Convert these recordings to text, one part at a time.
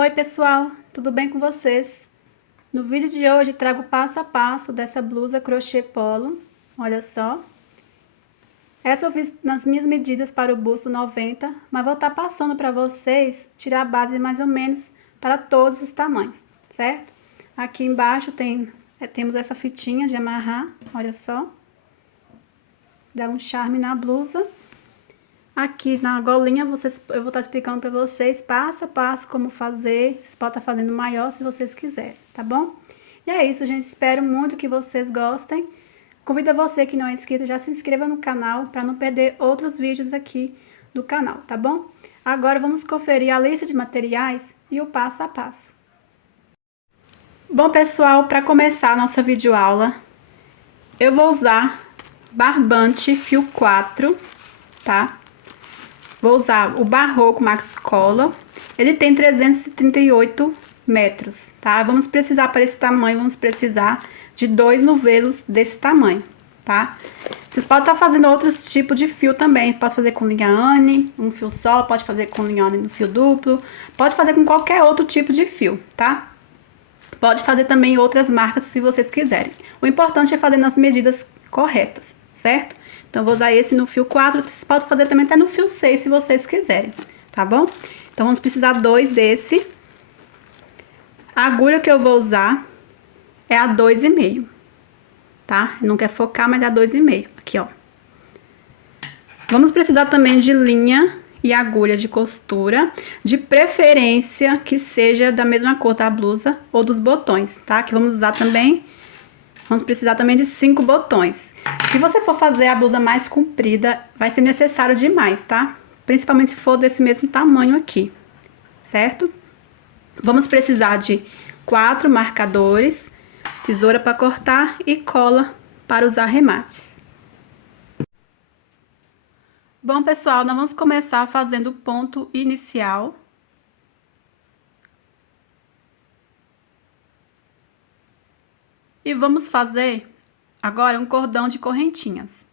Oi pessoal, tudo bem com vocês? No vídeo de hoje trago passo a passo dessa blusa crochê polo, olha só. Essa eu fiz nas minhas medidas para o busto 90, mas vou estar passando para vocês tirar a base mais ou menos para todos os tamanhos, certo? Aqui embaixo temos essa fitinha de amarrar, olha só. Dá um charme na blusa. Aqui na golinha eu vou estar explicando para vocês passo a passo como fazer. Vocês podem estar fazendo maior se vocês quiserem, tá bom? E é isso, gente. Espero muito que vocês gostem. Convido você que não é inscrito, já se inscreva no canal para não perder outros vídeos aqui do canal, tá bom? Agora vamos conferir a lista de materiais e o passo a passo. Bom, pessoal, para começar a nossa videoaula, eu vou usar barbante fio 4, tá? Vou usar o Barroco Max Cola, ele tem 338 metros, tá? Vamos precisar para esse tamanho, vamos precisar de 2 novelos desse tamanho, tá? Vocês podem estar fazendo outros tipos de fio também, pode fazer com linha Anne, um fio só, pode fazer com linha Anne no fio duplo, pode fazer com qualquer outro tipo de fio, tá? Pode fazer também outras marcas se vocês quiserem. O importante é fazer nas medidas corretas, certo? Então, vou usar esse no fio 4, vocês podem fazer também até no fio 6, se vocês quiserem, tá bom? Então, vamos precisar 2 desse. A agulha que eu vou usar é a 2,5, tá? Não quer focar, mas é a 2,5, aqui, ó. Vamos precisar também de linha e agulha de costura, de preferência que seja da mesma cor da blusa ou dos botões, tá? Que vamos usar também... Vamos precisar também de 5 botões. Se você for fazer a blusa mais comprida, vai ser necessário demais, tá? Principalmente se for desse mesmo tamanho aqui, certo? Vamos precisar de 4 marcadores, tesoura para cortar e cola para os arremates. Bom, pessoal, nós vamos começar fazendo o ponto inicial. E vamos fazer agora um cordão de correntinhas.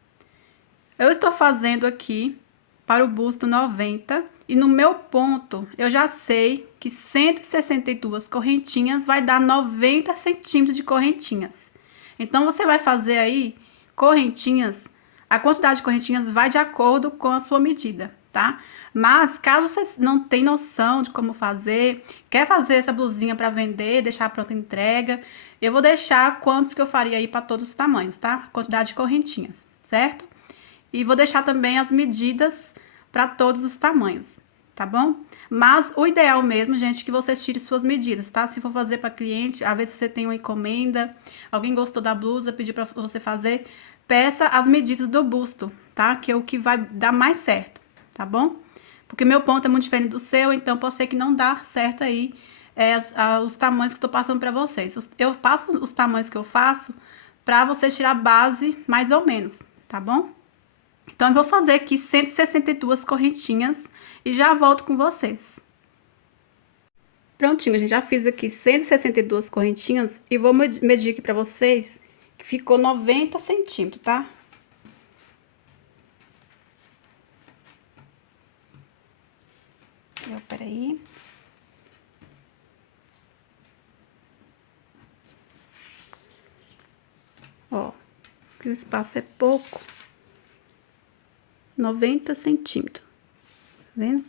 Eu estou fazendo aqui para o busto 90 e no meu ponto eu já sei que 162 correntinhas vai dar 90 centímetros de correntinhas. Então, você vai fazer aí correntinhas, a quantidade de correntinhas vai de acordo com a sua medida, tá? Mas, caso você não tenha noção de como fazer, quer fazer essa blusinha para vender, deixar pronta a entrega, eu vou deixar quantos que eu faria aí para todos os tamanhos, tá? Quantidade de correntinhas, certo? E vou deixar também as medidas para todos os tamanhos, tá bom? Mas o ideal mesmo, gente, é que vocês tirem suas medidas, tá? Se for fazer para cliente, às vezes você tem uma encomenda, alguém gostou da blusa, pediu para você fazer, peça as medidas do busto, tá? Que é o que vai dar mais certo, tá bom? Porque meu ponto é muito diferente do seu, então pode ser que não dá certo aí os tamanhos que eu tô passando pra vocês. Eu passo os tamanhos que eu faço pra vocês tirar a base mais ou menos, tá bom? Então, eu vou fazer aqui 162 correntinhas e já volto com vocês. Prontinho, gente, já fiz aqui 162 correntinhas e vou medir aqui pra vocês que ficou 90 centímetros, tá? Peraí. Ó, que o espaço é pouco. 90 centímetros. Tá vendo?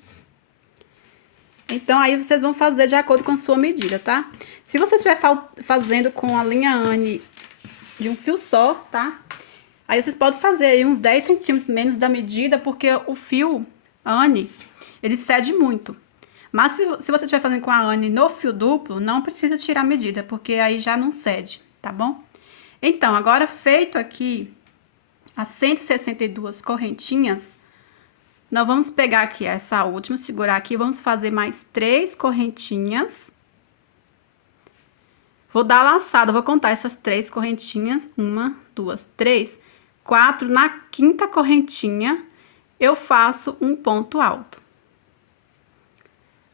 Então, aí vocês vão fazer de acordo com a sua medida, tá? Se você estiver fazendo com a linha Anne de um fio só, tá? Aí vocês podem fazer aí uns 10 centímetros menos da medida, porque o fio Anne, ele cede muito. Mas se você estiver fazendo com a Anne no fio duplo, não precisa tirar a medida, porque aí já não cede, tá bom? Então, agora feito aqui as 162 correntinhas, nós vamos pegar aqui essa última, segurar aqui, vamos fazer mais 3 correntinhas. Vou dar a laçada, vou contar essas 3 correntinhas, 1, 2, 3, 4. Na 5ª correntinha, eu faço um ponto alto.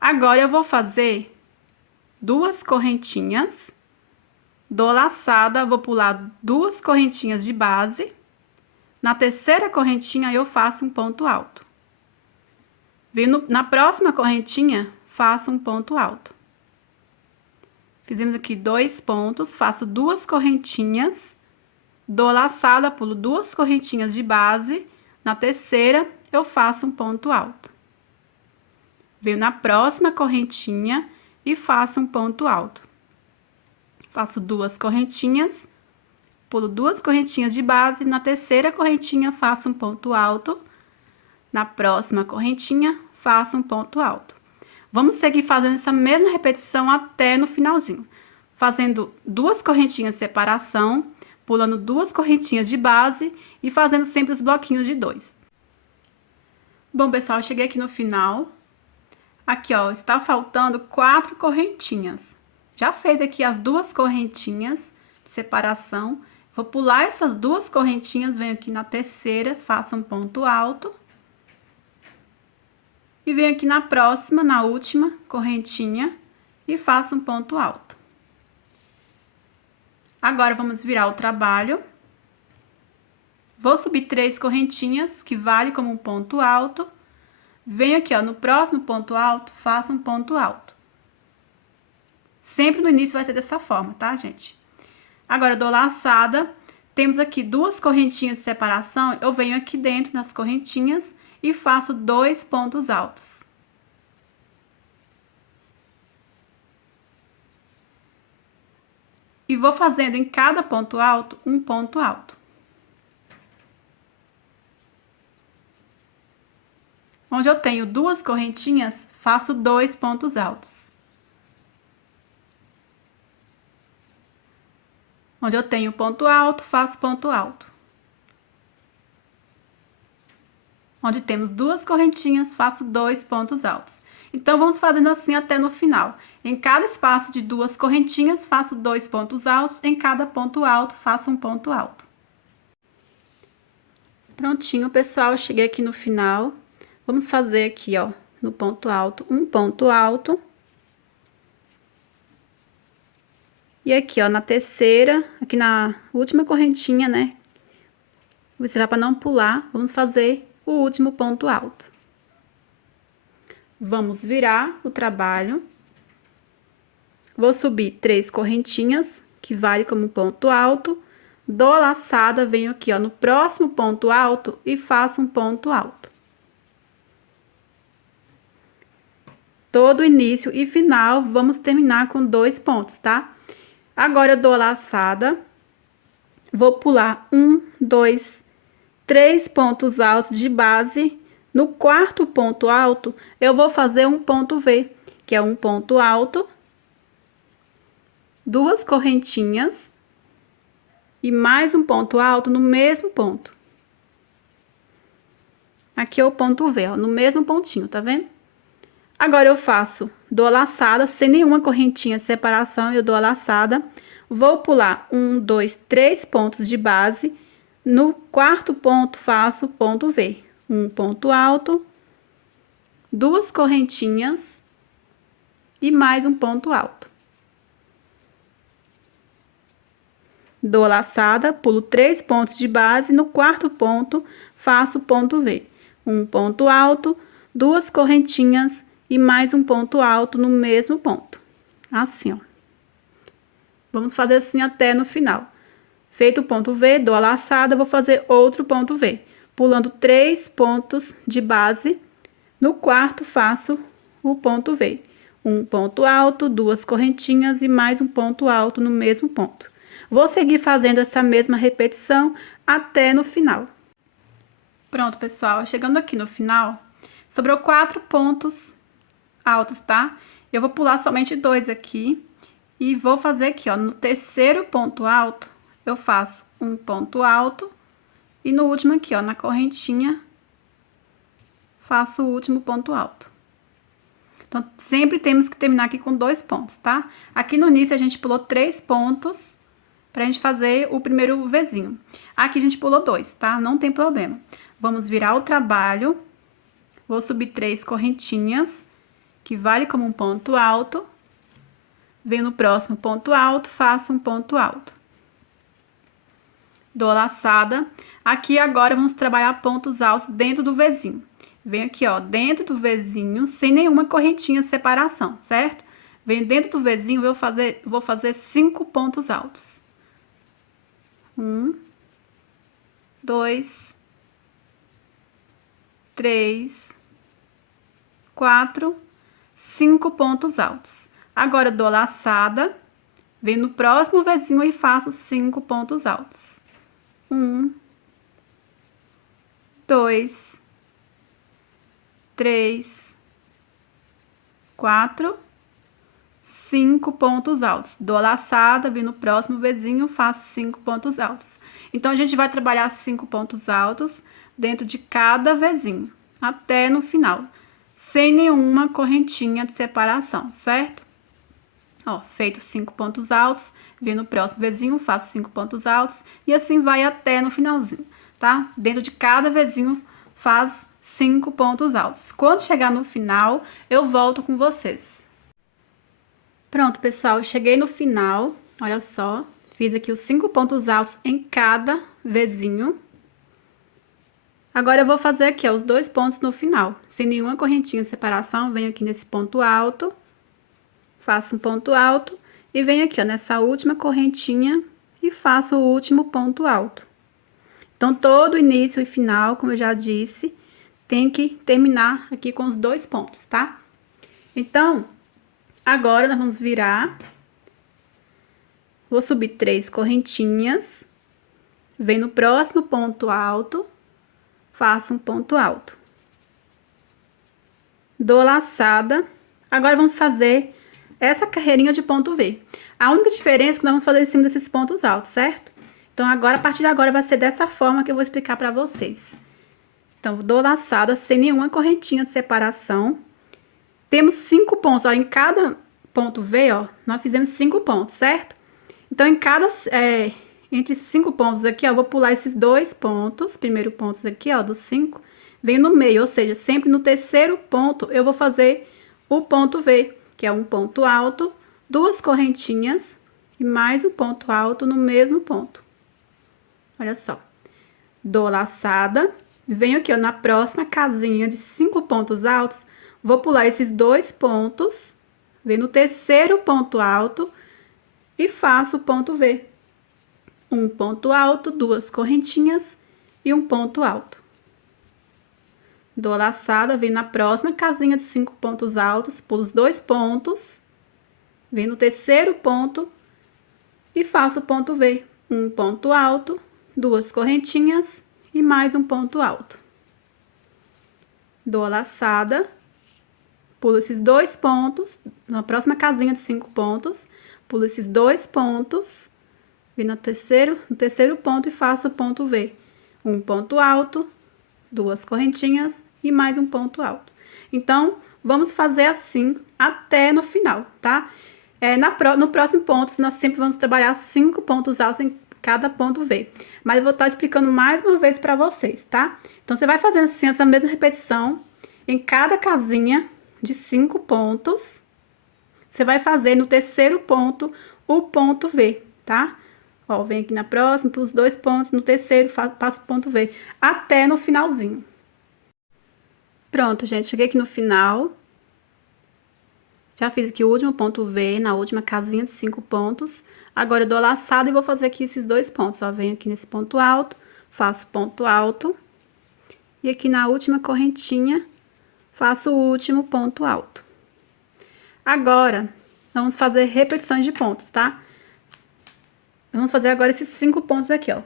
Agora, eu vou fazer 2 correntinhas, dou laçada, vou pular 2 correntinhas de base. Na 3ª correntinha, eu faço um ponto alto. Vindo na próxima correntinha, faço um ponto alto. Fizemos aqui 2 pontos, faço 2 correntinhas, dou laçada, pulo 2 correntinhas de base, na terceira eu faço um ponto alto. Venho na próxima correntinha e faço um ponto alto. Faço 2 correntinhas, pulo 2 correntinhas de base, na terceira correntinha faço um ponto alto, na próxima correntinha faço um ponto alto. Vamos seguir fazendo essa mesma repetição até no finalzinho, fazendo 2 correntinhas de separação, pulando 2 correntinhas de base e fazendo sempre os bloquinhos de 2. Bom, pessoal, eu cheguei aqui no final. Aqui, ó, está faltando 4 correntinhas. Já feito aqui as 2 correntinhas de separação, vou pular essas 2 correntinhas, venho aqui na terceira, faço um ponto alto. E venho aqui na próxima, na última correntinha, e faço um ponto alto. Agora, vamos virar o trabalho. Vou subir 3 correntinhas, que vale como um ponto alto. Venho aqui, ó, no próximo ponto alto, faço um ponto alto. Sempre no início vai ser dessa forma, tá, gente? Agora, eu dou laçada. Temos aqui 2 correntinhas de separação. Eu venho aqui dentro nas correntinhas e faço 2 pontos altos. E vou fazendo em cada ponto alto, um ponto alto. Onde eu tenho 2 correntinhas, faço 2 pontos altos. Onde eu tenho ponto alto, faço ponto alto. Onde temos 2 correntinhas, faço 2 pontos altos. Então, vamos fazendo assim até no final. Em cada espaço de 2 correntinhas, faço 2 pontos altos. Em cada ponto alto, faço um ponto alto. Prontinho, pessoal, eu cheguei aqui no final. Vamos fazer aqui, ó, no ponto alto, um ponto alto. E aqui, ó, na terceira, aqui na última correntinha, né? Vou observar para não pular, vamos fazer o último ponto alto. Vamos virar o trabalho. Vou subir 3 correntinhas, que vale como ponto alto. Dou a laçada, venho aqui, ó, no próximo ponto alto e faço um ponto alto. Todo início e final, vamos terminar com 2 pontos, tá? Agora, eu dou a laçada. Vou pular 1, 2, 3 pontos altos de base. No quarto ponto alto, eu vou fazer um ponto V, que é um ponto alto, 2 correntinhas e mais um ponto alto no mesmo ponto. Aqui é o ponto V, ó, no mesmo pontinho, tá vendo? Agora, eu dou a laçada, sem nenhuma correntinha de separação, eu dou a laçada. Vou pular 1, 2, 3 pontos de base. No quarto ponto, faço ponto V. Um ponto alto, 2 correntinhas e mais um ponto alto. Dou a laçada, pulo 3 pontos de base, no quarto ponto, faço ponto V. Um ponto alto, 2 correntinhas e mais um ponto alto no mesmo ponto. Assim, ó. Vamos fazer assim até no final. Feito o ponto V, dou a laçada, vou fazer outro ponto V. Pulando 3 pontos de base, no quarto faço o ponto V. Um ponto alto, 2 correntinhas e mais um ponto alto no mesmo ponto. Vou seguir fazendo essa mesma repetição até no final. Pronto, pessoal, chegando aqui no final, sobrou 4 pontos altos, tá? Eu vou pular somente 2 aqui e vou fazer aqui, ó, no terceiro ponto alto, eu faço um ponto alto e no último aqui, ó, na correntinha, faço o último ponto alto. Então, sempre temos que terminar aqui com 2 pontos, tá? Aqui no início, a gente pulou 3 pontos pra gente fazer o primeiro Vzinho. Aqui, a gente pulou 2, tá? Não tem problema. Vamos virar o trabalho. Vou subir 3 correntinhas, que vale como um ponto alto. Venho no próximo ponto alto, faço um ponto alto. Dou a laçada. Aqui, agora, vamos trabalhar pontos altos dentro do Vzinho. Venho aqui, ó, dentro do Vzinho, sem nenhuma correntinha de separação, certo? Venho dentro do Vzinho, vou fazer 5 pontos altos. 1, 2, 3, 4, 5 pontos altos. Agora, eu dou laçada, venho no próximo Vzinho e faço 5 pontos altos. 1, 2, 3, 4, 5 pontos altos. Dou laçada, venho no próximo Vzinho, faço 5 pontos altos. Então, a gente vai trabalhar 5 pontos altos dentro de cada Vzinho, até no final, sem nenhuma correntinha de separação, certo? Ó, feito 5 pontos altos, venho no próximo Vzinho, faço 5 pontos altos, e assim vai até no finalzinho, tá? Dentro de cada Vzinho, faz 5 pontos altos. Quando chegar no final, eu volto com vocês. Pronto, pessoal, eu cheguei no final, olha só, fiz aqui os 5 pontos altos em cada Vzinho. Agora, eu vou fazer aqui, ó, os 2 pontos no final, sem nenhuma correntinha de separação, venho aqui nesse ponto alto, faço um ponto alto e venho aqui, ó, nessa última correntinha e faço o último ponto alto. Então, todo início e final, como eu já disse, tem que terminar aqui com os 2 pontos, tá? Então, agora, nós vamos virar. Vou subir 3 correntinhas, venho no próximo ponto alto, faço um ponto alto. Dou laçada. Agora, vamos fazer essa carreirinha de ponto V. A única diferença é que nós vamos fazer em cima desses pontos altos, certo? Então, agora, a partir de agora, vai ser dessa forma que eu vou explicar pra vocês. Então, dou laçada sem nenhuma correntinha de separação. Temos 5 pontos, ó, em cada ponto V, ó, nós fizemos 5 pontos, certo? Então, entre 5 pontos aqui, ó, eu vou pular esses 2 pontos, primeiro pontos aqui, ó, dos 5, venho no meio, ou seja, sempre no terceiro ponto, eu vou fazer o ponto V, que é um ponto alto, 2 correntinhas e mais um ponto alto no mesmo ponto. Olha só. Dou laçada, venho aqui, ó, na próxima casinha de 5 pontos altos, vou pular esses 2 pontos, venho no terceiro ponto alto e faço o ponto V. Um ponto alto, 2 correntinhas e um ponto alto. Dou laçada, venho na próxima casinha de 5 pontos altos, pulo os 2 pontos, venho no terceiro ponto e faço o ponto V. Um ponto alto, 2 correntinhas e mais um ponto alto. Dou a laçada, pulo esses 2 pontos, na próxima casinha de 5 pontos, pulo esses 2 pontos, venho no terceiro ponto e faço o ponto V. Um ponto alto, 2 correntinhas e mais um ponto alto. Então, vamos fazer assim até no final, tá? No próximo ponto, nós sempre vamos trabalhar 5 pontos altos em cada ponto V. Mas eu vou estar explicando mais uma vez para vocês, tá? Então, você vai fazendo assim, essa mesma repetição em cada casinha de 5 pontos. Você vai fazer no terceiro ponto o ponto V, tá? Ó, vem aqui na próxima, para os 2 pontos, no terceiro, passo o ponto V, até no finalzinho. Pronto, gente, cheguei aqui no final. Já fiz aqui o último ponto V, na última casinha de 5 pontos. Agora, eu dou a laçada e vou fazer aqui esses 2 pontos, ó. Venho aqui nesse ponto alto, faço ponto alto. E aqui na última correntinha, faço o último ponto alto. Agora, vamos fazer repetições de pontos, tá? Vamos fazer agora esses 5 pontos aqui, ó.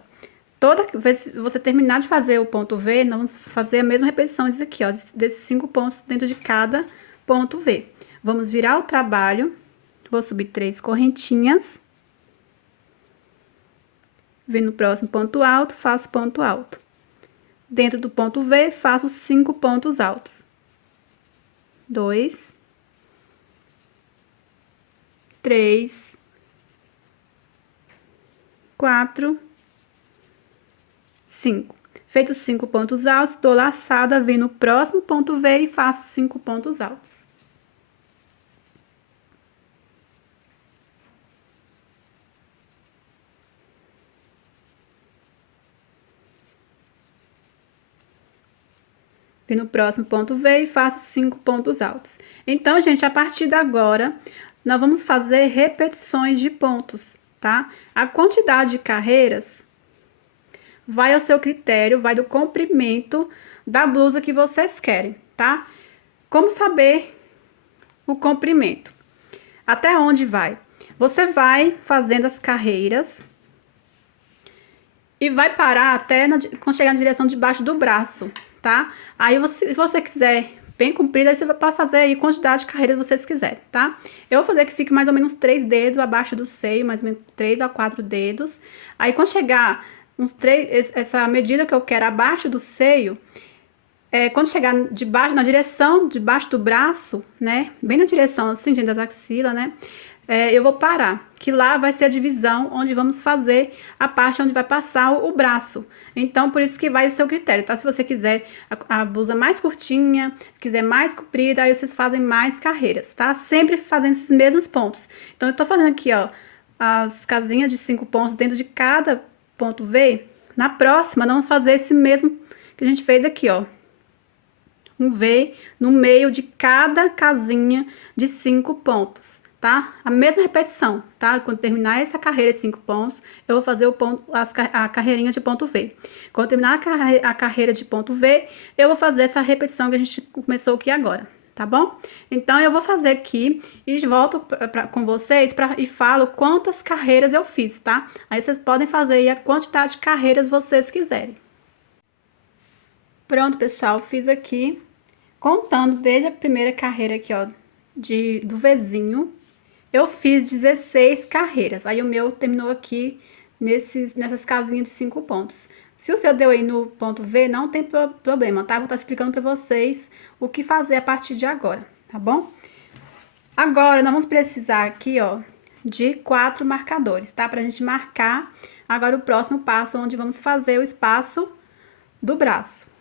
Toda vez que você terminar de fazer o ponto V, nós vamos fazer a mesma repetição disso aqui, ó. Desses 5 pontos dentro de cada ponto V. Vamos virar o trabalho. Vou subir 3 correntinhas. Venho no próximo ponto alto, faço ponto alto. Dentro do ponto V, faço 5 pontos altos. 2, 3, 4, 5. Feitos 5 pontos altos, dou laçada, venho no próximo ponto V e faço 5 pontos altos. Venho no próximo ponto V e faço 5 pontos altos. Então, gente, a partir de agora, nós vamos fazer repetições de pontos, tá? A quantidade de carreiras vai ao seu critério, vai do comprimento da blusa que vocês querem, tá? Como saber o comprimento? Até onde vai? Você vai fazendo as carreiras e vai parar até quando chegar na direção de baixo do braço, tá? Aí, se você quiser bem comprida, aí você vai fazer aí quantidade de carreiras vocês quiserem, tá? Eu vou fazer que fique mais ou menos 3 dedos abaixo do seio, mais ou menos 3 a 4 dedos. Aí, quando chegar uns 3, essa medida que eu quero abaixo do seio, quando chegar na direção de baixo do braço, né? Bem na direção, assim, gente, das axilas, né? Eu vou parar, que lá vai ser a divisão onde vamos fazer a parte onde vai passar o braço. Então, por isso que vai o seu critério, tá? Se você quiser a blusa mais curtinha, se quiser mais comprida, aí vocês fazem mais carreiras, tá? Sempre fazendo esses mesmos pontos. Então, eu tô fazendo aqui, ó, as casinhas de 5 pontos dentro de cada ponto V. Na próxima, nós vamos fazer esse mesmo que a gente fez aqui, ó. Um V no meio de cada casinha de 5 pontos, tá? A mesma repetição, tá? Quando terminar essa carreira de 5 pontos, eu vou fazer a carreirinha de ponto V. Quando terminar a carreira de ponto V, eu vou fazer essa repetição que a gente começou aqui agora, tá bom? Então, eu vou fazer aqui e volto com vocês e falo quantas carreiras eu fiz, tá? Aí, vocês podem fazer aí a quantidade de carreiras vocês quiserem. Pronto, pessoal, fiz aqui, contando desde a primeira carreira aqui, ó, do Vzinho, eu fiz 16 carreiras. Aí o meu terminou aqui nessas casinhas de 5 pontos. Se o seu deu aí no ponto V, não tem problema, tá? Vou estar explicando pra vocês o que fazer a partir de agora, tá bom? Agora, nós vamos precisar aqui, ó, de 4 marcadores, tá? Pra gente marcar agora o próximo passo, onde vamos fazer o espaço do braço.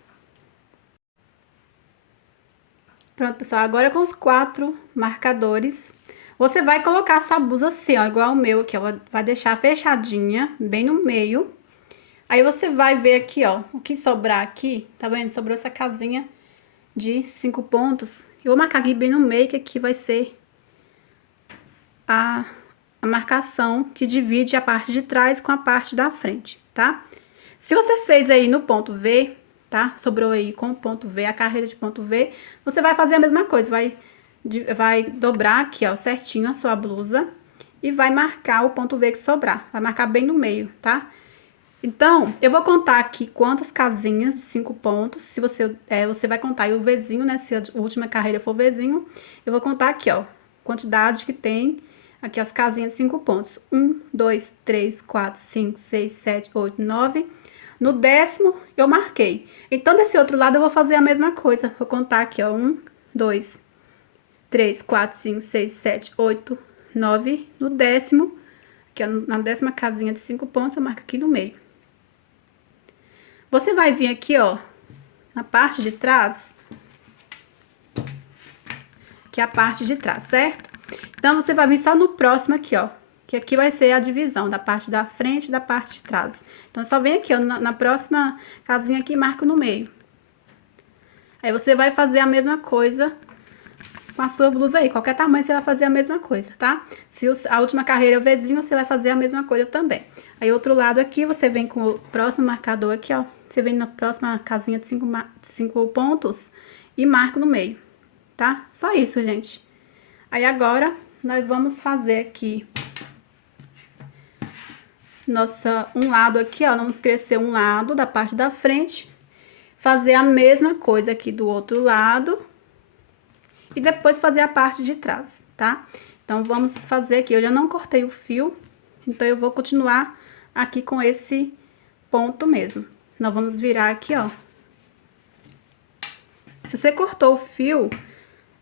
Pronto, pessoal, agora com os 4 marcadores, você vai colocar a sua blusa assim, ó, igual o meu aqui, ó, vai deixar fechadinha, bem no meio. Aí, você vai ver aqui, ó, o que sobrar aqui, tá vendo? Sobrou essa casinha de 5 pontos. Eu vou marcar aqui bem no meio, que aqui vai ser a marcação que divide a parte de trás com a parte da frente, tá? Se você fez aí no ponto V, tá? Sobrou aí com o ponto V, a carreira de ponto V, você vai fazer a mesma coisa, vai dobrar aqui, ó, certinho a sua blusa e vai marcar o ponto V que sobrar, vai marcar bem no meio, tá? Então, eu vou contar aqui quantas casinhas de 5 pontos, se você vai contar aí o Vzinho, né, se a última carreira for Vzinho, eu vou contar aqui, ó, quantidade que tem aqui as casinhas de 5 pontos, 1, 2, 3, 4, 5, 6, 7, 8, 9, no 10º eu marquei. Então, desse outro lado eu vou fazer a mesma coisa, vou contar aqui, ó, 1, 2, 3, 4, 5, 6, 7, 8, 9, no 10º, aqui ó, na 10ª casinha de 5 pontos, eu marco aqui no meio. Você vai vir aqui, ó, na parte de trás, que é a parte de trás, certo? Então, você vai vir só no próximo aqui, ó, que aqui vai ser a divisão da parte da frente e da parte de trás. Então, só vem aqui, ó, na próxima casinha aqui e marca no meio. Aí, você vai fazer a mesma coisa com a sua blusa aí. Qualquer tamanho, você vai fazer a mesma coisa, tá? Se a última carreira é o Vzinho, você vai fazer a mesma coisa também. Aí, outro lado aqui, você vem com o próximo marcador aqui, ó. Você vem na próxima casinha de 5 pontos e marca no meio, tá? Só isso, gente. Aí, agora, nós vamos fazer aqui um lado aqui, ó. Vamos crescer um lado da parte da frente, fazer a mesma coisa aqui do outro lado e depois fazer a parte de trás, tá? Então, vamos fazer aqui. Eu já não cortei o fio, então eu vou continuar aqui com esse ponto mesmo. Nós vamos virar aqui, ó. Se você cortou o fio,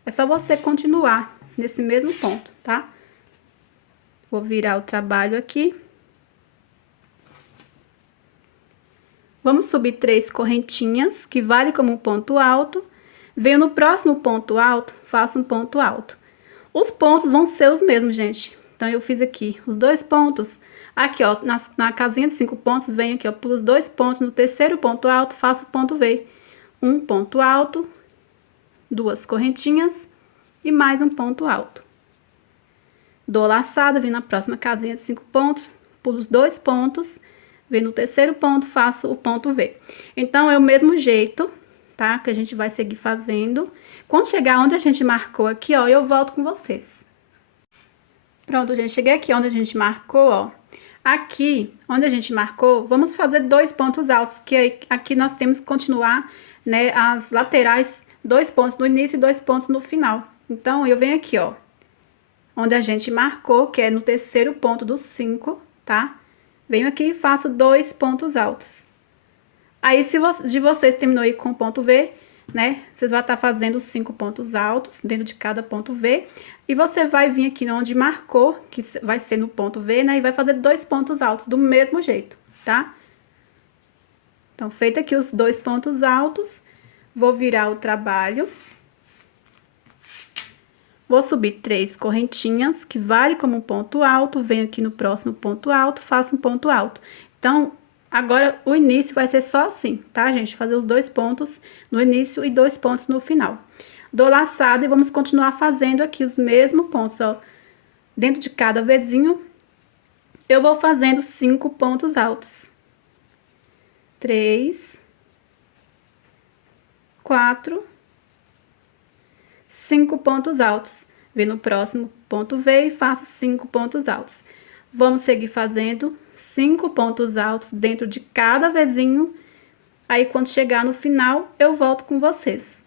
é só você continuar nesse mesmo ponto, tá? Vou virar o trabalho aqui. Vamos subir 3 correntinhas, que vale como um ponto alto. Venho no próximo ponto alto, faço um ponto alto. Os pontos vão ser os mesmos, gente. Então, eu fiz aqui os 2 pontos. Aqui, ó, na casinha de 5 pontos, venho aqui, ó, pelos 2 pontos, no terceiro ponto alto, faço ponto V. Um ponto alto, 2 correntinhas e mais um ponto alto. dou a laçada, venho na próxima casinha de 5 pontos, pulo os 2 pontos, venho no terceiro ponto, faço o ponto V. Então, é o mesmo jeito, tá? Que a gente vai seguir fazendo. Quando chegar onde a gente marcou aqui, ó, eu volto com vocês. Pronto, gente, cheguei aqui onde a gente marcou, ó. Aqui, onde a gente marcou, vamos fazer 2 pontos altos, que aqui nós temos que continuar, né, as laterais, 2 pontos no início e 2 pontos no final. Então, eu venho aqui, ó, onde a gente marcou, que é no terceiro ponto dos 5, tá? Venho aqui e faço 2 pontos altos. Aí, se de vocês terminou aí com ponto V, né, vocês vão estar fazendo 5 pontos altos dentro de cada ponto V. E você vai vir aqui onde marcou, que vai ser no ponto V, né, e vai fazer 2 pontos altos do mesmo jeito, tá? Então, feito aqui os 2 pontos altos, vou virar o trabalho. Vou subir 3 correntinhas, que vale como um ponto alto, venho aqui no próximo ponto alto, faço um ponto alto. Então, agora o início vai ser só assim, tá, gente? Fazer os 2 pontos no início e 2 pontos no final. Dou laçada e vamos continuar fazendo aqui os mesmos pontos, ó. Dentro de cada vezinho, eu vou fazendo 5 pontos altos. 3, 4, 5 pontos altos. Venho no próximo ponto V e faço 5 pontos altos. Vamos seguir fazendo 5 pontos altos dentro de cada vezinho. Aí, quando chegar no final, eu volto com vocês.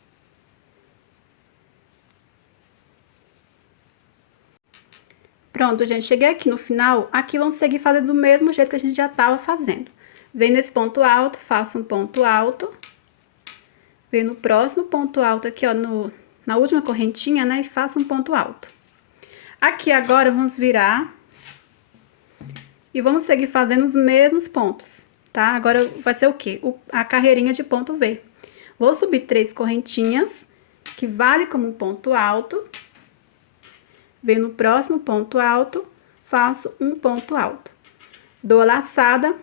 Pronto, gente, cheguei aqui no final. Aqui vamos seguir fazendo do mesmo jeito que a gente já tava fazendo. Venho nesse ponto alto, faço um ponto alto. Venho no próximo ponto alto aqui, ó, na última correntinha, né, e faço um ponto alto. Aqui agora vamos virar e vamos seguir fazendo os mesmos pontos, tá? Agora vai ser o quê? A carreirinha de ponto V. Vou subir 3 correntinhas, que vale como um ponto alto. Venho no próximo ponto alto, faço um ponto alto. Dou a laçada,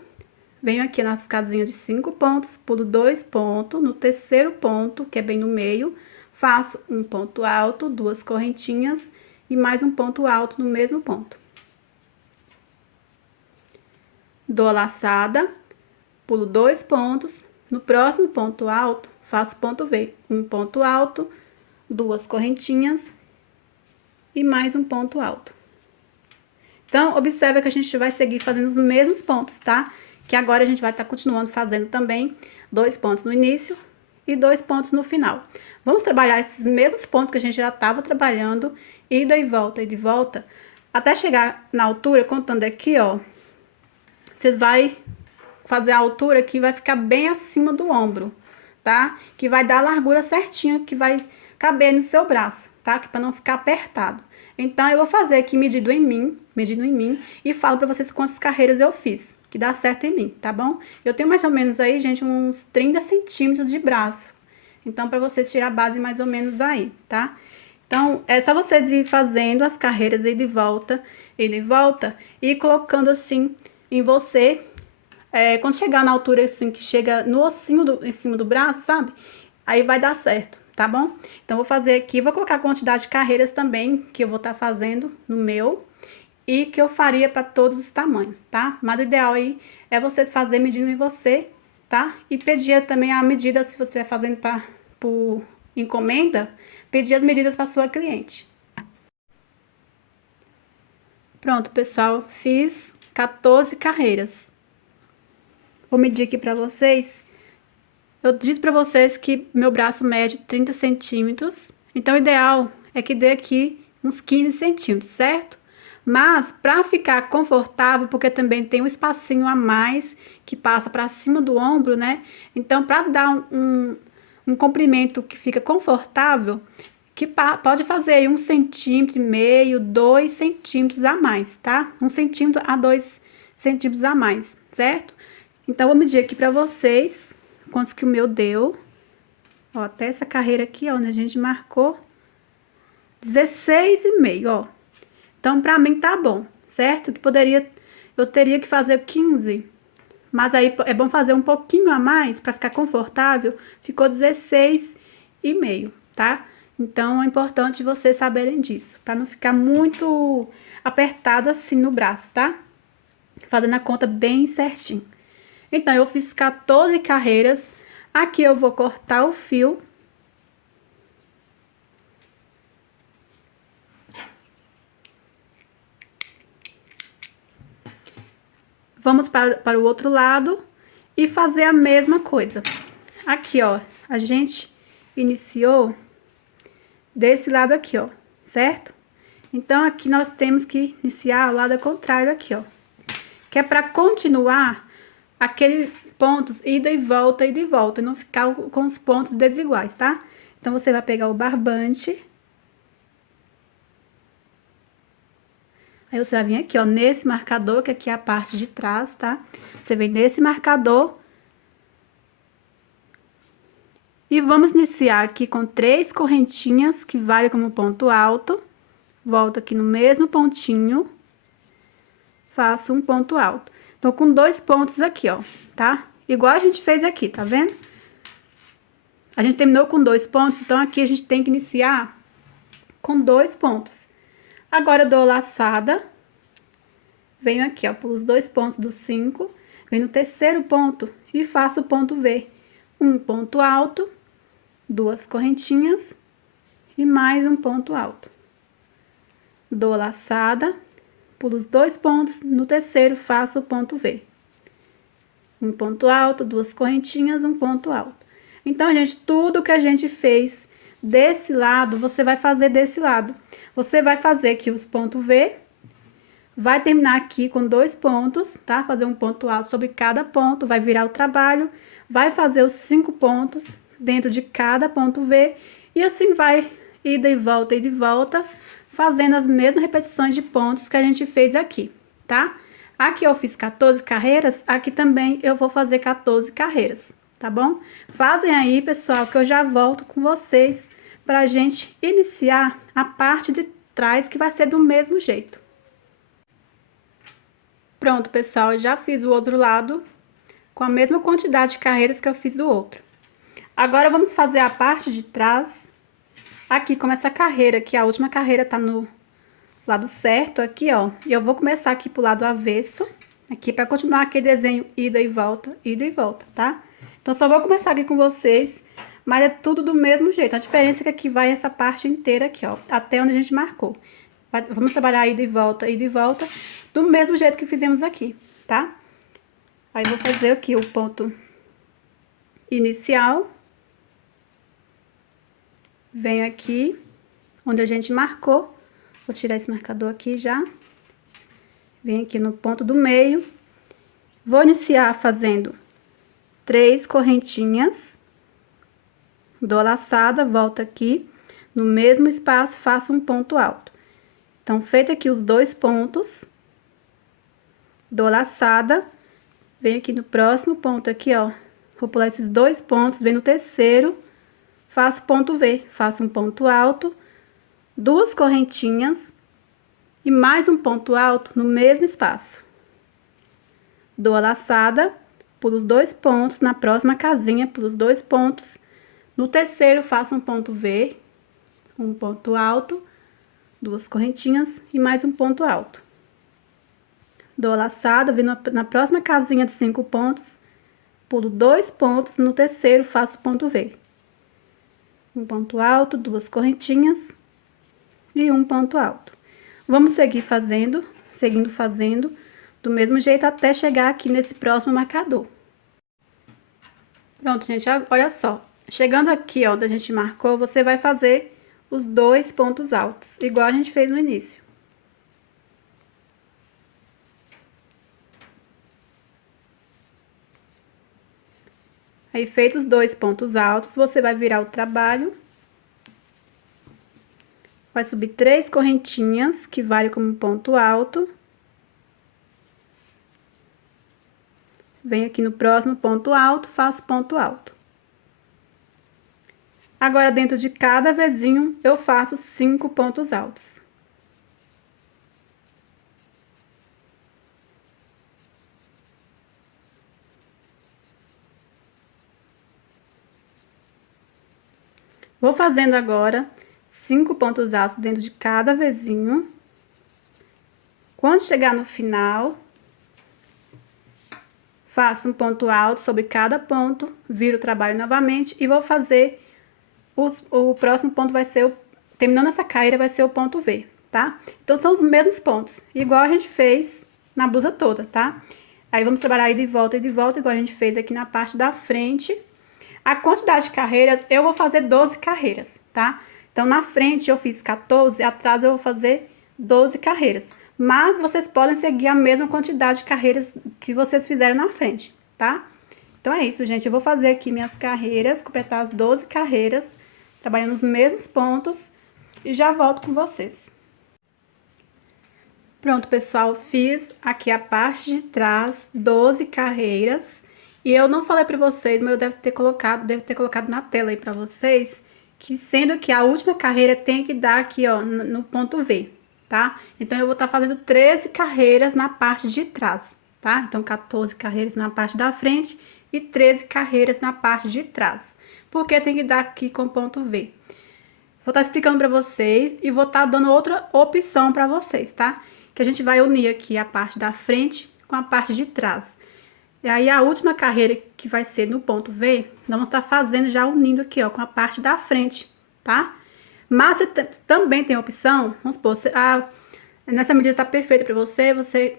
venho aqui nas casinhas de 5 pontos, pulo 2 pontos, no terceiro ponto, que é bem no meio, faço um ponto alto, 2 correntinhas e mais um ponto alto no mesmo ponto. Dou a laçada, pulo 2 pontos, no próximo ponto alto, faço ponto V, um ponto alto, 2 correntinhas e mais um ponto alto. Então, observa que a gente vai seguir fazendo os mesmos pontos, tá? Que agora a gente vai estar continuando fazendo também 2 pontos no início e 2 pontos no final. Vamos trabalhar esses mesmos pontos que a gente já estava trabalhando, ida e de volta, até chegar na altura, contando aqui, ó. Vocês vai fazer a altura que vai ficar bem acima do ombro, tá? Que vai dar a largura certinha, que vai caber no seu braço, tá? Que para não ficar apertado. Então, eu vou fazer aqui medindo em mim, e falo pra vocês quantas carreiras eu fiz, que dá certo em mim, tá bom? Eu tenho mais ou menos aí, gente, uns 30 centímetros de braço. Então, pra vocês tirar a base mais ou menos aí, tá? Então, é só vocês ir fazendo as carreiras aí de volta, e colocando assim em você. Quando chegar na altura assim, que chega no ossinho em cima do braço, sabe? Aí vai dar certo, tá bom? Então, vou fazer aqui, vou colocar a quantidade de carreiras também que eu vou estar fazendo no meu e que eu faria para todos os tamanhos, tá? Mas o ideal aí é vocês fazerem medindo em você, tá? E pedir também a medida, se você estiver fazendo por encomenda, pedir as medidas para sua cliente. Pronto, pessoal, fiz 14 carreiras. Vou medir aqui para vocês. Eu disse para vocês que meu braço mede 30 centímetros, então o ideal é que dê aqui uns 15 centímetros, certo? Mas para ficar confortável, porque também tem um espacinho a mais que passa para cima do ombro, né? Então, para dar um comprimento que fica confortável, que pode fazer aí 1,5 centímetro, 2 centímetros a mais, tá? 1 centímetro a 2 centímetros a mais, certo? Então, vou medir aqui para vocês quantos que o meu deu. Ó, até essa carreira aqui, ó, onde a gente marcou 16,5, ó. Então, pra mim tá bom, certo? Que eu teria que fazer 15, mas aí é bom fazer um pouquinho a mais pra ficar confortável. Ficou 16,5, tá? Então, é importante vocês saberem disso, para não ficar muito apertado assim no braço, tá? Fazendo a conta bem certinho. Então, eu fiz 14 carreiras. Aqui eu vou cortar o fio. Vamos para o outro lado e fazer a mesma coisa. Aqui, ó, a gente iniciou desse lado aqui, ó, certo? Então, aqui nós temos que iniciar o lado contrário aqui, ó. Que é para continuar aquele pontos ida e volta, e não ficar com os pontos desiguais, tá? Então, você vai pegar o barbante. Aí, você vai vir aqui, ó, nesse marcador, que aqui é a parte de trás, tá? Você vem nesse marcador. E vamos iniciar aqui com 3 correntinhas, que vale como ponto alto. Volto aqui no mesmo pontinho. Faço um ponto alto. Tô com 2 pontos aqui, ó, tá? Igual a gente fez aqui, tá vendo? A gente terminou com 2 pontos, então aqui a gente tem que iniciar com 2 pontos. Agora, eu dou laçada. Venho aqui, ó, pelos 2 pontos do 5. Venho no terceiro ponto e faço o ponto V. Um ponto alto, 2 correntinhas e mais um ponto alto. Dou laçada, pulo os 2 pontos, no terceiro faço o ponto V. Um ponto alto, 2 correntinhas, um ponto alto. Então, gente, tudo que a gente fez desse lado, você vai fazer desse lado. Você vai fazer aqui os pontos V, vai terminar aqui com 2 pontos, tá? Fazer um ponto alto sobre cada ponto, vai virar o trabalho, vai fazer os 5 pontos dentro de cada ponto V, e assim vai ida e volta, fazendo as mesmas repetições de pontos que a gente fez aqui, tá? Aqui eu fiz 14 carreiras, aqui também eu vou fazer 14 carreiras, tá bom? Fazem aí, pessoal, que eu já volto com vocês pra gente iniciar a parte de trás, que vai ser do mesmo jeito. Pronto, pessoal, eu já fiz o outro lado com a mesma quantidade de carreiras que eu fiz do outro. Agora, vamos fazer a parte de trás. Aqui, como essa carreira, que a última carreira tá no lado certo aqui, ó. E eu vou começar aqui pro lado avesso, aqui, pra continuar aquele desenho ida e volta, tá? Então, só vou começar aqui com vocês, mas é tudo do mesmo jeito. A diferença é que aqui vai essa parte inteira aqui, ó, até onde a gente marcou. Vamos trabalhar ida e volta, do mesmo jeito que fizemos aqui, tá? Aí, vou fazer aqui o ponto inicial. Venho aqui, onde a gente marcou. Vou tirar esse marcador aqui já. Venho aqui no ponto do meio. Vou iniciar fazendo 3 correntinhas. Dou a laçada, volto aqui. No mesmo espaço, faço um ponto alto. Então, feito aqui os 2 pontos. Dou a laçada. Venho aqui no próximo ponto aqui, ó. Vou pular esses 2 pontos, venho no terceiro. Faço ponto V, faço um ponto alto, 2 correntinhas e mais um ponto alto no mesmo espaço. Dou a laçada, pulo os 2 pontos, na próxima casinha, pulo os 2 pontos. No terceiro, faço um ponto V, um ponto alto, 2 correntinhas e mais um ponto alto. Dou a laçada, venho na próxima casinha de 5 pontos, pulo 2 pontos, no terceiro, faço ponto V. Um ponto alto, 2 correntinhas e um ponto alto. Vamos seguir fazendo, do mesmo jeito até chegar aqui nesse próximo marcador. Pronto, gente, olha só. Chegando aqui, ó, onde a gente marcou, você vai fazer os 2 pontos altos, igual a gente fez no início. Aí, feitos os 2 pontos altos, você vai virar o trabalho. Vai subir 3 correntinhas, que vale como ponto alto. Venho aqui no próximo ponto alto, faço ponto alto. Agora, dentro de cada vezinho, eu faço 5 pontos altos. Vou fazendo agora 5 pontos altos dentro de cada vezinho. Quando chegar no final, faça um ponto alto sobre cada ponto, viro o trabalho novamente e vou fazer o próximo ponto vai ser, terminando essa carreira, vai ser o ponto V, tá? Então, são os mesmos pontos, igual a gente fez na blusa toda, tá? Aí, vamos trabalhar ida e volta, igual a gente fez aqui na parte da frente. A quantidade de carreiras, eu vou fazer 12 carreiras, tá? Então, na frente eu fiz 14, atrás eu vou fazer 12 carreiras. Mas vocês podem seguir a mesma quantidade de carreiras que vocês fizeram na frente, tá? Então, é isso, gente. Eu vou fazer aqui minhas carreiras, completar as 12 carreiras, trabalhando nos mesmos pontos e já volto com vocês. Pronto, pessoal, fiz aqui a parte de trás, 12 carreiras. E eu não falei pra vocês, mas eu devo ter colocado na tela aí pra vocês, que sendo que a última carreira tem que dar aqui, ó, no ponto V, tá? Então, eu vou estar fazendo 13 carreiras na parte de trás, tá? Então, 14 carreiras na parte da frente e 13 carreiras na parte de trás. Porque tem que dar aqui com ponto V. Vou estar explicando pra vocês e vou estar dando outra opção pra vocês, tá? Que a gente vai unir aqui a parte da frente com a parte de trás. E aí, a última carreira, que vai ser no ponto V, nós vamos estar fazendo já unindo aqui, ó, com a parte da frente, tá? Mas você também tem a opção, vamos supor, nessa medida tá perfeita pra você, você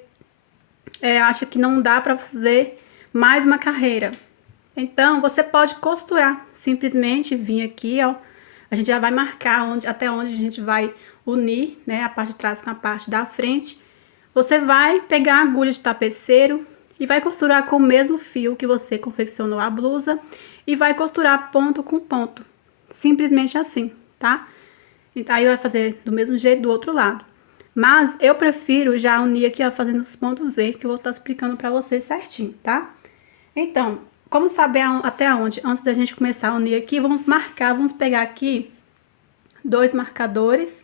acha que não dá pra fazer mais uma carreira. Então, você pode costurar, simplesmente vir aqui, ó, a gente já vai marcar até onde a gente vai unir, né, a parte de trás com a parte da frente. Você vai pegar a agulha de tapeceiro e vai costurar com o mesmo fio que você confeccionou a blusa e vai costurar ponto com ponto, simplesmente assim, tá? Então, aí vai fazer do mesmo jeito do outro lado. Mas eu prefiro já unir aqui, ó, fazendo os pontos V, que eu vou estar explicando pra vocês certinho, tá? Então, como saber até onde? Antes da gente começar a unir aqui, vamos pegar aqui 2 marcadores.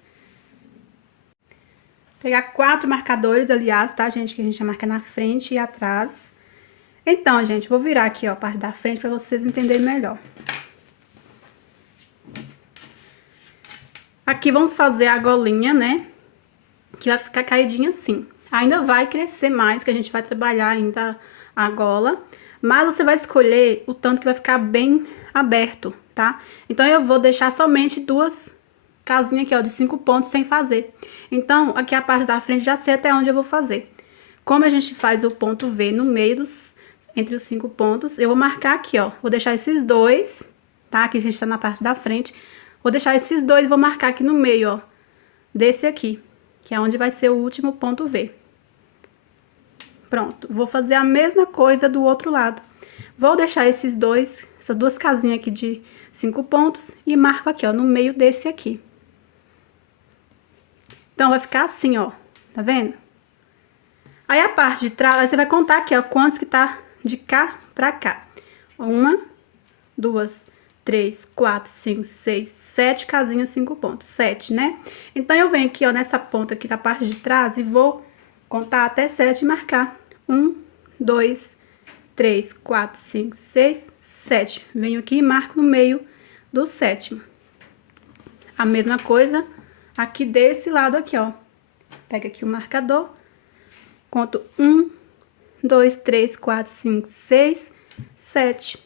Pegar 4 marcadores, aliás, tá, gente? Que a gente já marca na frente e atrás. Então, gente, vou virar aqui, ó, a parte da frente pra vocês entenderem melhor. Aqui vamos fazer a golinha, né? Que vai ficar caidinha assim. Ainda vai crescer mais, que a gente vai trabalhar ainda a gola. Mas você vai escolher o tanto que vai ficar bem aberto, tá? Então, eu vou deixar somente 2 casinhas aqui, ó, de 5 pontos sem fazer. Então, aqui a parte da frente já sei até onde eu vou fazer. Como a gente faz o ponto V no meio entre os 5 pontos, eu vou marcar aqui, ó. Vou deixar esses 2, tá? Aqui a gente tá na parte da frente. Vou deixar esses 2 e vou marcar aqui no meio, ó, desse aqui, que é onde vai ser o último ponto V. Pronto, vou fazer a mesma coisa do outro lado. Vou deixar essas 2 casinhas aqui de 5 pontos e marco aqui, ó, no meio desse aqui. Então, vai ficar assim, ó, tá vendo? Aí, a parte de trás, aí você vai contar aqui, ó, quantos que tá de cá pra cá. 1, 2, 3, 4, 5, 6, 7 casinhas, 5 pontos. 7, né? Então, eu venho aqui, ó, nessa ponta aqui da parte de trás e vou contar até 7 e marcar. 1, 2, 3, 4, 5, 6, 7. Venho aqui e marco no meio do 7º. A mesma coisa aqui desse lado aqui, ó. Pega aqui o marcador, conto 1, 2, 3, 4, 5, 6, 7.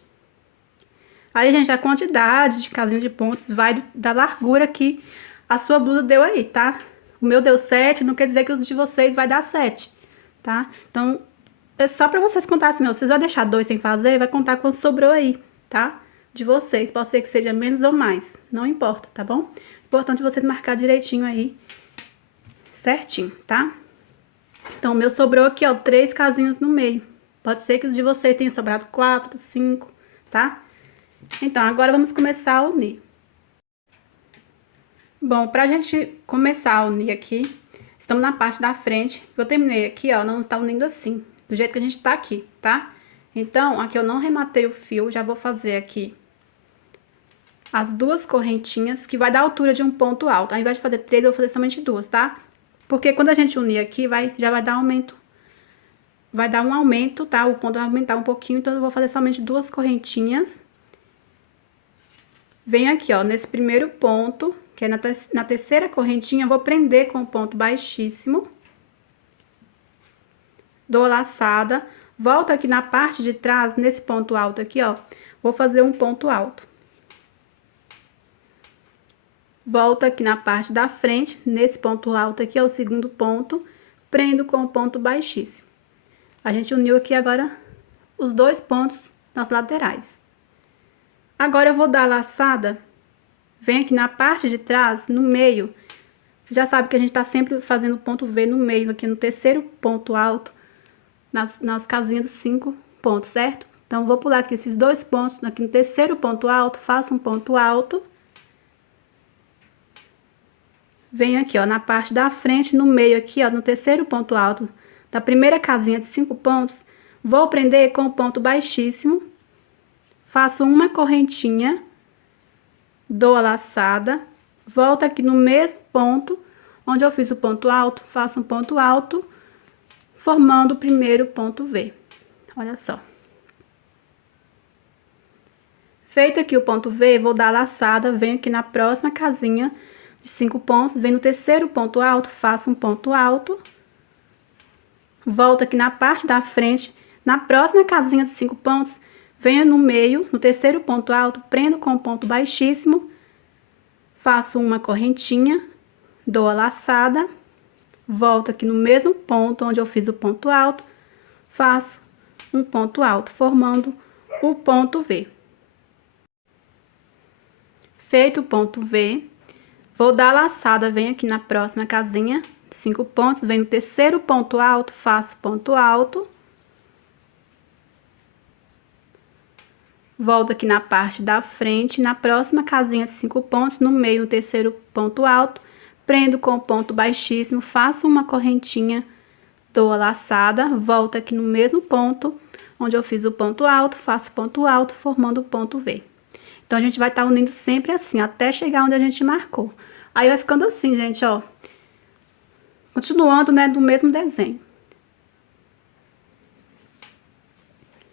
Aí, gente, a quantidade de casinha de pontos vai da largura que a sua blusa deu aí, tá? O meu deu 7, não quer dizer que os de vocês vai dar 7, tá? Então, é só pra vocês contar assim, ó. Vocês vão deixar 2 sem fazer, vai contar quanto sobrou aí, tá? De vocês. Pode ser que seja menos ou mais, não importa, tá bom? Importante vocês marcar direitinho aí, certinho, tá? Então, o meu sobrou aqui, ó, 3 casinhos no meio. Pode ser que os de vocês tenham sobrado 4, 5, tá? Então, agora vamos começar a unir. Bom, pra gente começar a unir aqui, estamos na parte da frente. Eu terminei aqui, ó, não está unindo assim, do jeito que a gente tá aqui, tá? Então, aqui eu não rematei o fio, já vou fazer aqui as 2 correntinhas, que vai dar a altura de um ponto alto. Ao invés de fazer 3, eu vou fazer somente 2, tá? Porque quando a gente unir aqui, já vai dar aumento. Vai dar um aumento, tá? O ponto vai aumentar um pouquinho, então eu vou fazer somente 2 correntinhas. Venho aqui, ó, nesse primeiro ponto, que é na terceira correntinha, vou prender com o ponto baixíssimo. Dou laçada, volto aqui na parte de trás, nesse ponto alto aqui, ó, vou fazer um ponto alto. Volto aqui na parte da frente, nesse ponto alto aqui, é o segundo ponto, prendo com o ponto baixíssimo. A gente uniu aqui agora os dois pontos nas laterais. Agora, eu vou dar a laçada, vem aqui na parte de trás, no meio. Você já sabe que a gente tá sempre fazendo ponto V no meio, aqui no terceiro ponto alto, nas casinhas dos 5 pontos, certo? Então, vou pular aqui esses dois pontos, aqui no terceiro ponto alto, faço um ponto alto. Venho aqui, ó, na parte da frente, no meio aqui, ó, no terceiro ponto alto da primeira casinha de 5 pontos, vou prender com o ponto baixíssimo, faço uma correntinha, dou a laçada, volto aqui no mesmo ponto, onde eu fiz o ponto alto, faço um ponto alto, formando o primeiro ponto V. Olha só. Feito aqui o ponto V, vou dar a laçada, venho aqui na próxima casinha de 5 pontos, venho no terceiro ponto alto, faço um ponto alto, volto aqui na parte da frente, na próxima casinha de 5 pontos, venho no meio, no terceiro ponto alto, prendo com o ponto baixíssimo, faço uma correntinha, dou a laçada, volto aqui no mesmo ponto onde eu fiz o ponto alto, faço um ponto alto, formando o ponto V. Feito o ponto V, vou dar a laçada, venho aqui na próxima casinha, 5 pontos, venho no terceiro ponto alto, faço ponto alto. Volto aqui na parte da frente, na próxima casinha de 5 pontos, no meio, no terceiro ponto alto, prendo com o ponto baixíssimo, faço uma correntinha, dou a laçada, volto aqui no mesmo ponto, onde eu fiz o ponto alto, faço ponto alto, formando o ponto V. Então, a gente vai estar unindo sempre assim, até chegar onde a gente marcou. Aí, vai ficando assim, gente, ó. Continuando, né, do mesmo desenho.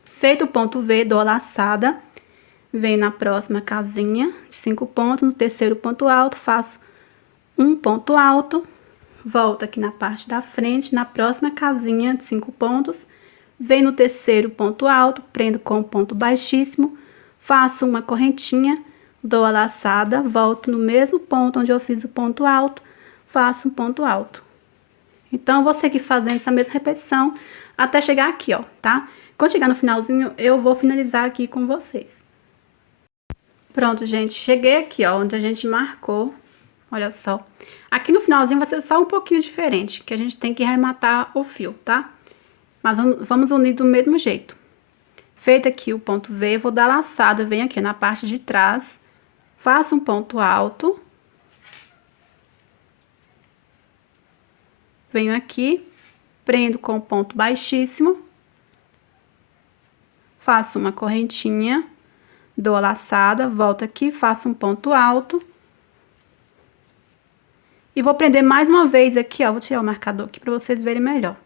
Feito o ponto V, dou a laçada, venho na próxima casinha de 5 pontos, no terceiro ponto alto, faço um ponto alto, volto aqui na parte da frente, na próxima casinha de 5 pontos, venho no terceiro ponto alto, prendo com o ponto baixíssimo, faço uma correntinha, dou a laçada, volto no mesmo ponto onde eu fiz o ponto alto, faço um ponto alto. Então, eu vou seguir fazendo essa mesma repetição até chegar aqui, ó, tá? Quando chegar no finalzinho, eu vou finalizar aqui com vocês. Pronto, gente, cheguei aqui, ó, onde a gente marcou, olha só. Aqui no finalzinho vai ser só um pouquinho diferente, que a gente tem que arrematar o fio, tá? Mas vamos unir do mesmo jeito. Feito aqui o ponto V, vou dar laçada, venho aqui na parte de trás, faço um ponto alto. Venho aqui, prendo com o ponto baixíssimo, faço uma correntinha, dou a laçada, volto aqui, faço um ponto alto. E vou prender mais uma vez aqui, ó, vou tirar o marcador aqui pra vocês verem melhor.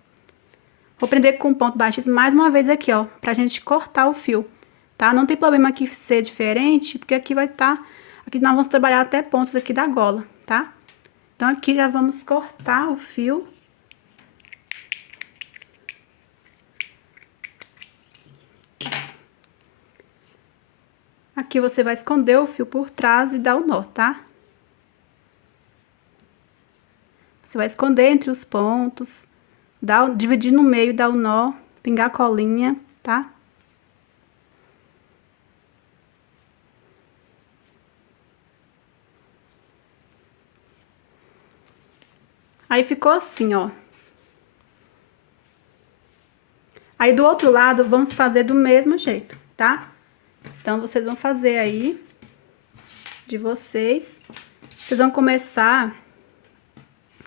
Vou prender com um ponto baixíssimo mais uma vez aqui, ó, pra gente cortar o fio, tá? Não tem problema aqui ser diferente, porque aqui vai estar... Aqui nós vamos trabalhar até pontos aqui da gola, tá? Então, aqui já vamos cortar o fio. Aqui você vai esconder o fio por trás e dar o nó, tá? Você vai esconder entre os pontos, dividir no meio, dar o nó, pingar a colinha, tá? Aí, ficou assim, ó. Aí, do outro lado, vamos fazer do mesmo jeito, tá? Então, vocês vão fazer aí, de vocês. Vocês vão começar...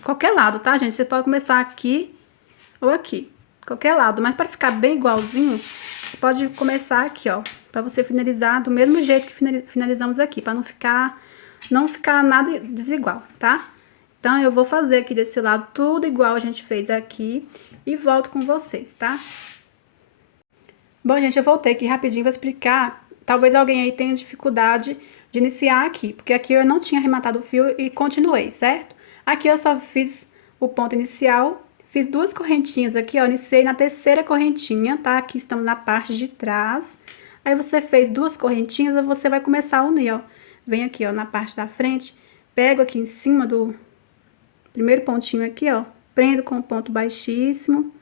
Qualquer lado, tá, gente? Você pode começar aqui ou aqui. Qualquer lado. Mas, pra ficar bem igualzinho, você pode começar aqui, ó. Pra você finalizar do mesmo jeito que finalizamos aqui. Pra não ficar nada desigual, tá? Então, eu vou fazer aqui desse lado tudo igual a gente fez aqui. E volto com vocês, tá? Bom, gente, eu voltei aqui rapidinho, vou explicar. Talvez alguém aí tenha dificuldade de iniciar aqui, porque aqui eu não tinha arrematado o fio e continuei, certo? Aqui eu só fiz o ponto inicial, fiz 2 correntinhas aqui, ó, iniciei na terceira correntinha, tá? Aqui estamos na parte de trás. Aí você fez 2 correntinhas, aí você vai começar a unir, ó. Vem aqui, ó, na parte da frente, pego aqui em cima do primeiro pontinho aqui, ó, prendo com um ponto baixíssimo.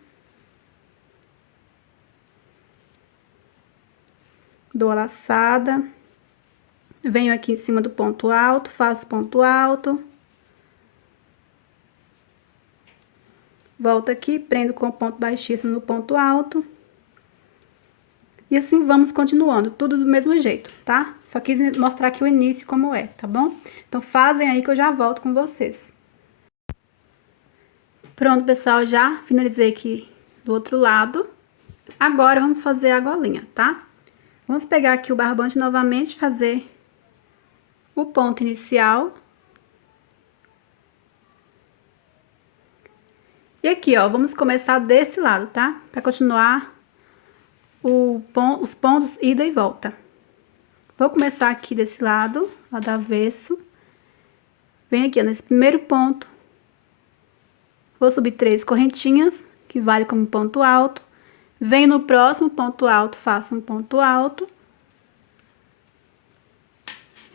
Dou a laçada. Venho aqui em cima do ponto alto, faço ponto alto. Volto aqui, prendo com ponto baixíssimo no ponto alto. E assim vamos continuando, tudo do mesmo jeito, tá? Só quis mostrar aqui o início como é, tá bom? Então, fazem aí que eu já volto com vocês. Pronto, pessoal, já finalizei aqui do outro lado. Agora, vamos fazer a golinha, tá? Vamos pegar aqui o barbante novamente, fazer o ponto inicial. E aqui, ó, vamos começar desse lado, tá? Pra continuar os pontos ida e volta. Vou começar aqui desse lado, lá do avesso. Venho aqui, ó, nesse primeiro ponto. Vou subir 3 correntinhas, que vale como ponto alto. Venho no próximo ponto alto, faço um ponto alto.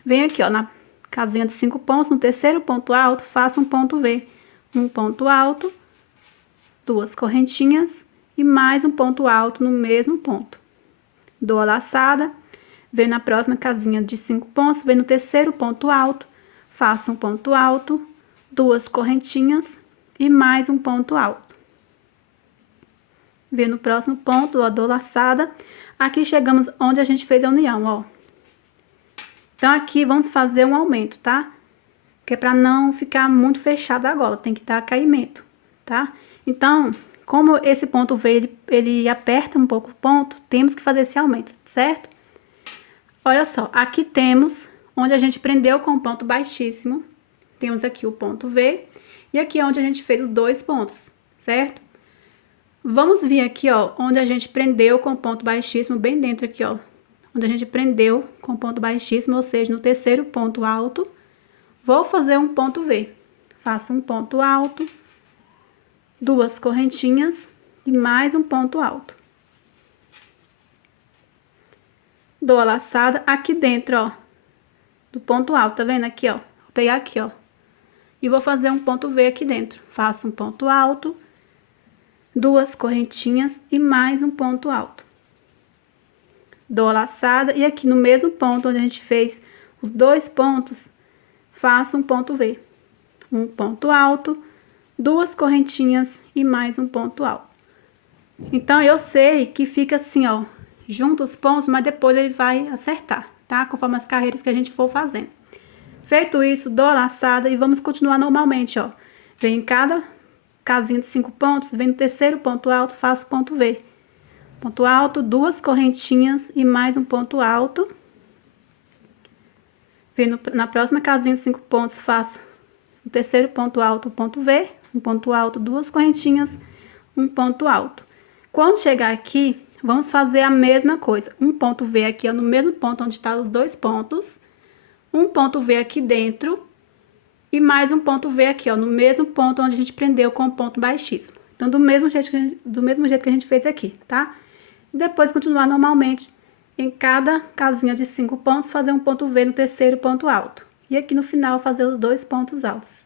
Venho aqui, ó, na casinha de 5 pontos, no terceiro ponto alto, faço um ponto V. Um ponto alto, 2 correntinhas e mais um ponto alto no mesmo ponto. Dou a laçada, venho na próxima casinha de 5 pontos, venho no terceiro ponto alto, faço um ponto alto, 2 correntinhas e mais um ponto alto. Venho no próximo ponto, ó, dou laçada. Aqui chegamos onde a gente fez a união, ó. Então, aqui vamos fazer um aumento, tá? Que é pra não ficar muito fechada a gola, tem que dar caimento, tá? Então, como esse ponto V, ele aperta um pouco o ponto, temos que fazer esse aumento, certo? Olha só, aqui temos onde a gente prendeu com o ponto baixíssimo. Temos aqui o ponto V. E aqui é onde a gente fez os 2 pontos, certo? Vamos vir aqui, ó, onde a gente prendeu com o ponto baixíssimo, bem dentro aqui, ó. Onde a gente prendeu com ponto baixíssimo, ou seja, no terceiro ponto alto. Vou fazer um ponto V. Faço um ponto alto, 2 correntinhas e mais um ponto alto. Dou a laçada aqui dentro, ó, do ponto alto, tá vendo aqui, ó? Vou pegar aqui, ó. E vou fazer um ponto V aqui dentro. Faço um ponto alto, 2 correntinhas e mais um ponto alto. Dou a laçada e aqui no mesmo ponto onde a gente fez os 2 pontos, faço um ponto V. Um ponto alto, 2 correntinhas e mais um ponto alto. Então, eu sei que fica assim, ó, junto os pontos, mas depois ele vai acertar, tá? Conforme as carreiras que a gente for fazendo. Feito isso, dou a laçada e vamos continuar normalmente, ó. Venho em cada casinha de 5 pontos, venho no terceiro ponto alto, faço ponto V. Ponto alto, 2 correntinhas e mais um ponto alto. Venho na próxima casinha de 5 pontos, faço o terceiro ponto alto, ponto V, um ponto alto, 2 correntinhas, um ponto alto. Quando chegar aqui, vamos fazer a mesma coisa. Um ponto V aqui, ó, no mesmo ponto onde estão os 2 pontos. Um ponto V aqui dentro. E mais um ponto V aqui, ó, no mesmo ponto onde a gente prendeu com o ponto baixíssimo. Então, do mesmo jeito que a gente fez aqui, tá? Depois, continuar normalmente. Em cada casinha de 5 pontos, fazer um ponto V no terceiro ponto alto. E aqui no final, fazer os 2 pontos altos.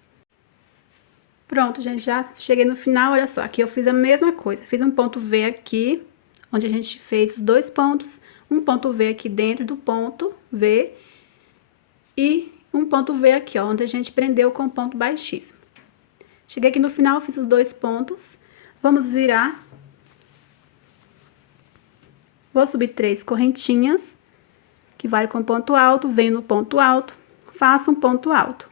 Pronto, gente, já cheguei no final, olha só. Aqui eu fiz a mesma coisa. Fiz um ponto V aqui, onde a gente fez os 2 pontos. Um ponto V aqui dentro do ponto V. E um ponto V aqui, ó, onde a gente prendeu com ponto baixíssimo. Cheguei aqui no final, fiz os 2 pontos. Vamos virar. Vou subir 3 correntinhas, que vale com ponto alto, venho no ponto alto, faço um ponto alto.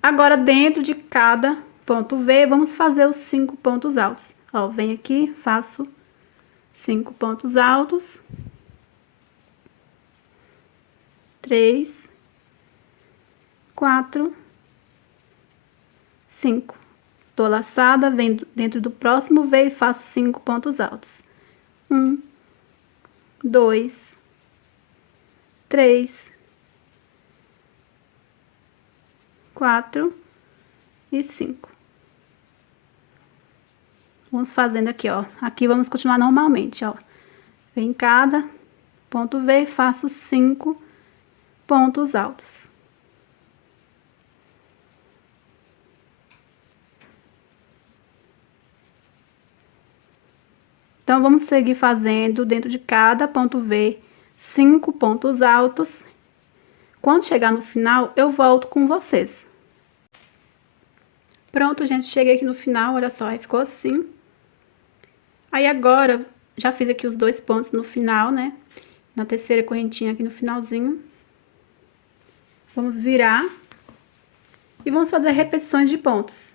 Agora, dentro de cada ponto V, vamos fazer os 5 pontos altos. Ó, venho aqui, faço 5 pontos altos. 3, 4, 5. Dou laçada, venho dentro do próximo V e faço 5 pontos altos. 1, 2, 3, 4 e 5. Vamos fazendo aqui, ó. Aqui vamos continuar normalmente, ó. Vem em cada ponto V e faço 5 pontos altos. Então, vamos seguir fazendo dentro de cada ponto V 5 pontos altos. Quando chegar no final, eu volto com vocês. Pronto, gente, cheguei aqui no final, olha só, aí ficou assim. Aí agora, já fiz aqui os 2 pontos no final, né? Na terceira correntinha aqui no finalzinho. Vamos virar. E vamos fazer repetições de pontos.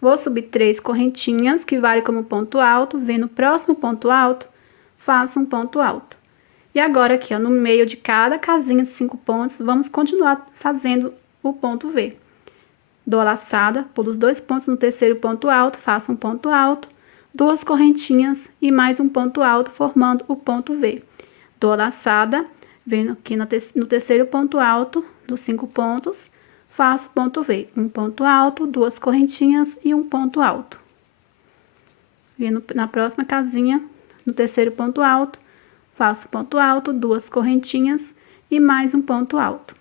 Vou subir 3 correntinhas, que vale como ponto alto. Vem no próximo ponto alto, faço um ponto alto. E agora aqui, ó, no meio de cada casinha de 5 pontos, vamos continuar fazendo o ponto V. Dou a laçada, pulo os 2 pontos no terceiro ponto alto, faço um ponto alto, 2 correntinhas e mais um ponto alto, formando o ponto V. Dou a laçada, venho aqui no terceiro ponto alto, dos 5 pontos, faço ponto V. Um ponto alto, 2 correntinhas e um ponto alto. Venho na próxima casinha, no terceiro ponto alto, faço ponto alto, 2 correntinhas e mais um ponto alto.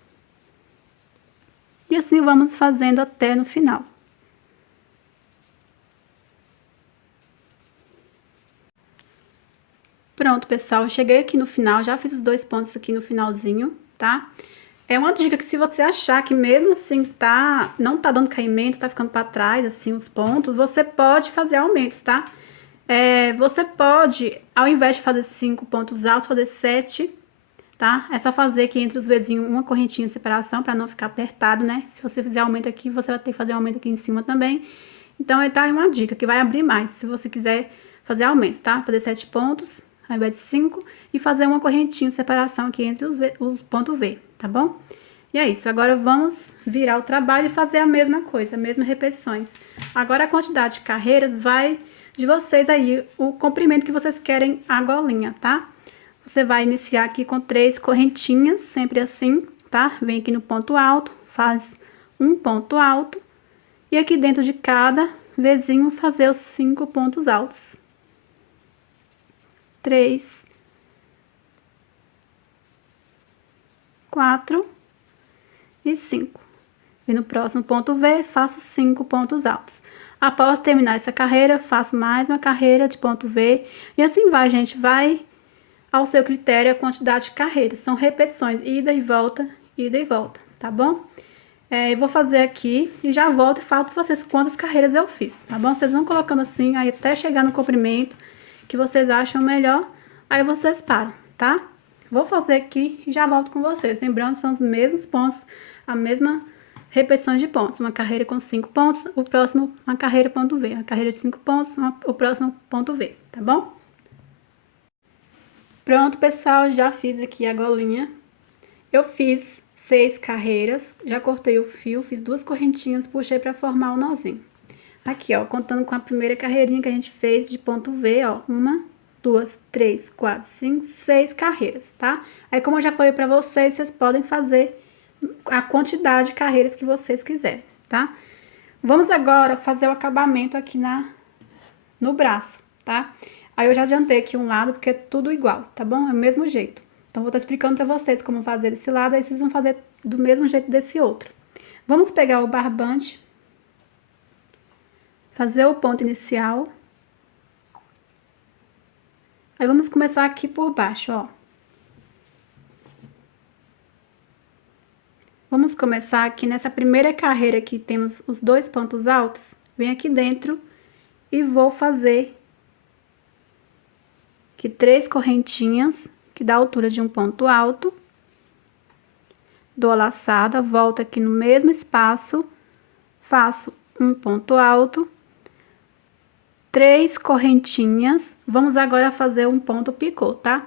E assim vamos fazendo até no final. Pronto, pessoal, cheguei aqui no final, já fiz os 2 pontos aqui no finalzinho, tá? É uma dica que se você achar que mesmo assim não tá dando caimento, tá ficando pra trás, assim, os pontos, você pode fazer aumentos, tá? Você pode, ao invés de fazer 5 pontos altos, fazer 7, tá? É só fazer aqui entre os vizinhos uma correntinha de separação pra não ficar apertado, né? Se você fizer aumento aqui, você vai ter que fazer aumento aqui em cima também. Então, tá aí uma dica que vai abrir mais, se você quiser fazer aumentos, tá? Fazer 7 pontos ao invés de 5 e fazer uma correntinha de separação aqui entre os pontos V, tá bom? E é isso, agora vamos virar o trabalho e fazer a mesma coisa, as mesmas repetições. Agora a quantidade de carreiras vai de vocês aí, o comprimento que vocês querem a golinha, tá? Você vai iniciar aqui com 3 correntinhas, sempre assim, tá? Vem aqui no ponto alto, faz um ponto alto e aqui dentro de cada vezinho fazer os 5 pontos altos. 3, 4 e 5. E no próximo ponto V, faço 5 pontos altos. Após terminar essa carreira, faço mais uma carreira de ponto V. E assim vai, gente. Vai ao seu critério a quantidade de carreiras. São repetições, ida e volta, tá bom? Eu vou fazer aqui e já volto e falo pra vocês quantas carreiras eu fiz, tá bom? Vocês vão colocando assim, aí até chegar no comprimento que vocês acham melhor, aí vocês param, tá? Vou fazer aqui e já volto com vocês. Lembrando, são os mesmos pontos, a mesma repetições de pontos. Uma carreira com 5 pontos, o próximo uma carreira ponto V. A carreira de 5 pontos, o próximo ponto V, tá bom? Pronto, pessoal, já fiz aqui a golinha. Eu fiz 6 carreiras, já cortei o fio, fiz 2 correntinhas, puxei pra formar o nozinho. Aqui, ó, contando com a primeira carreirinha que a gente fez de ponto V, ó, 1, 2, 3, 4, 5, 6 carreiras, tá? Aí, como eu já falei pra vocês, vocês podem fazer a quantidade de carreiras que vocês quiserem, tá? Vamos agora fazer o acabamento aqui no braço, tá? Aí, eu já adiantei aqui um lado, porque é tudo igual, tá bom? É o mesmo jeito. Então, vou estar explicando pra vocês como fazer esse lado, aí vocês vão fazer do mesmo jeito desse outro. Vamos pegar o barbante, fazer o ponto inicial. Aí, vamos começar aqui por baixo, ó. Vamos começar aqui nessa primeira carreira que temos os 2 pontos altos. Vem aqui dentro e vou fazer aqui 3 correntinhas, que dá a altura de um ponto alto. Dou a laçada, volto aqui no mesmo espaço, faço um ponto alto. 3 correntinhas, vamos agora fazer um ponto picô, tá?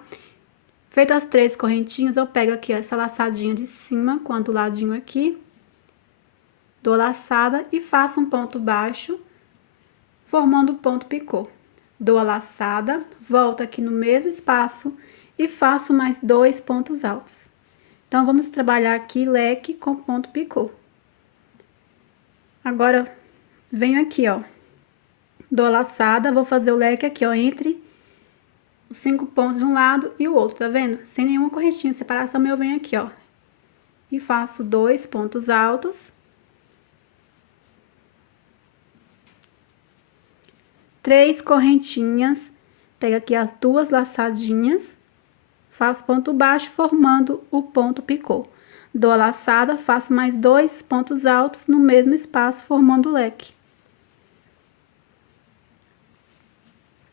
Feitas as 3 correntinhas, eu pego aqui essa laçadinha de cima, com a do ladinho aqui, dou a laçada e faço um ponto baixo, formando o ponto picô. Dou a laçada, volto aqui no mesmo espaço e faço mais 2 pontos altos. Então, vamos trabalhar aqui leque com ponto picô. Agora, venho aqui, ó, dou a laçada, vou fazer o leque aqui, ó, entre os 5 pontos de um lado e o outro, tá vendo? Sem nenhuma correntinha, separação, eu venho aqui, ó, e faço 2 pontos altos, 3 correntinhas, pego aqui as 2 laçadinhas, faço ponto baixo, formando o ponto picô. Dou a laçada, faço mais 2 pontos altos no mesmo espaço, formando o leque.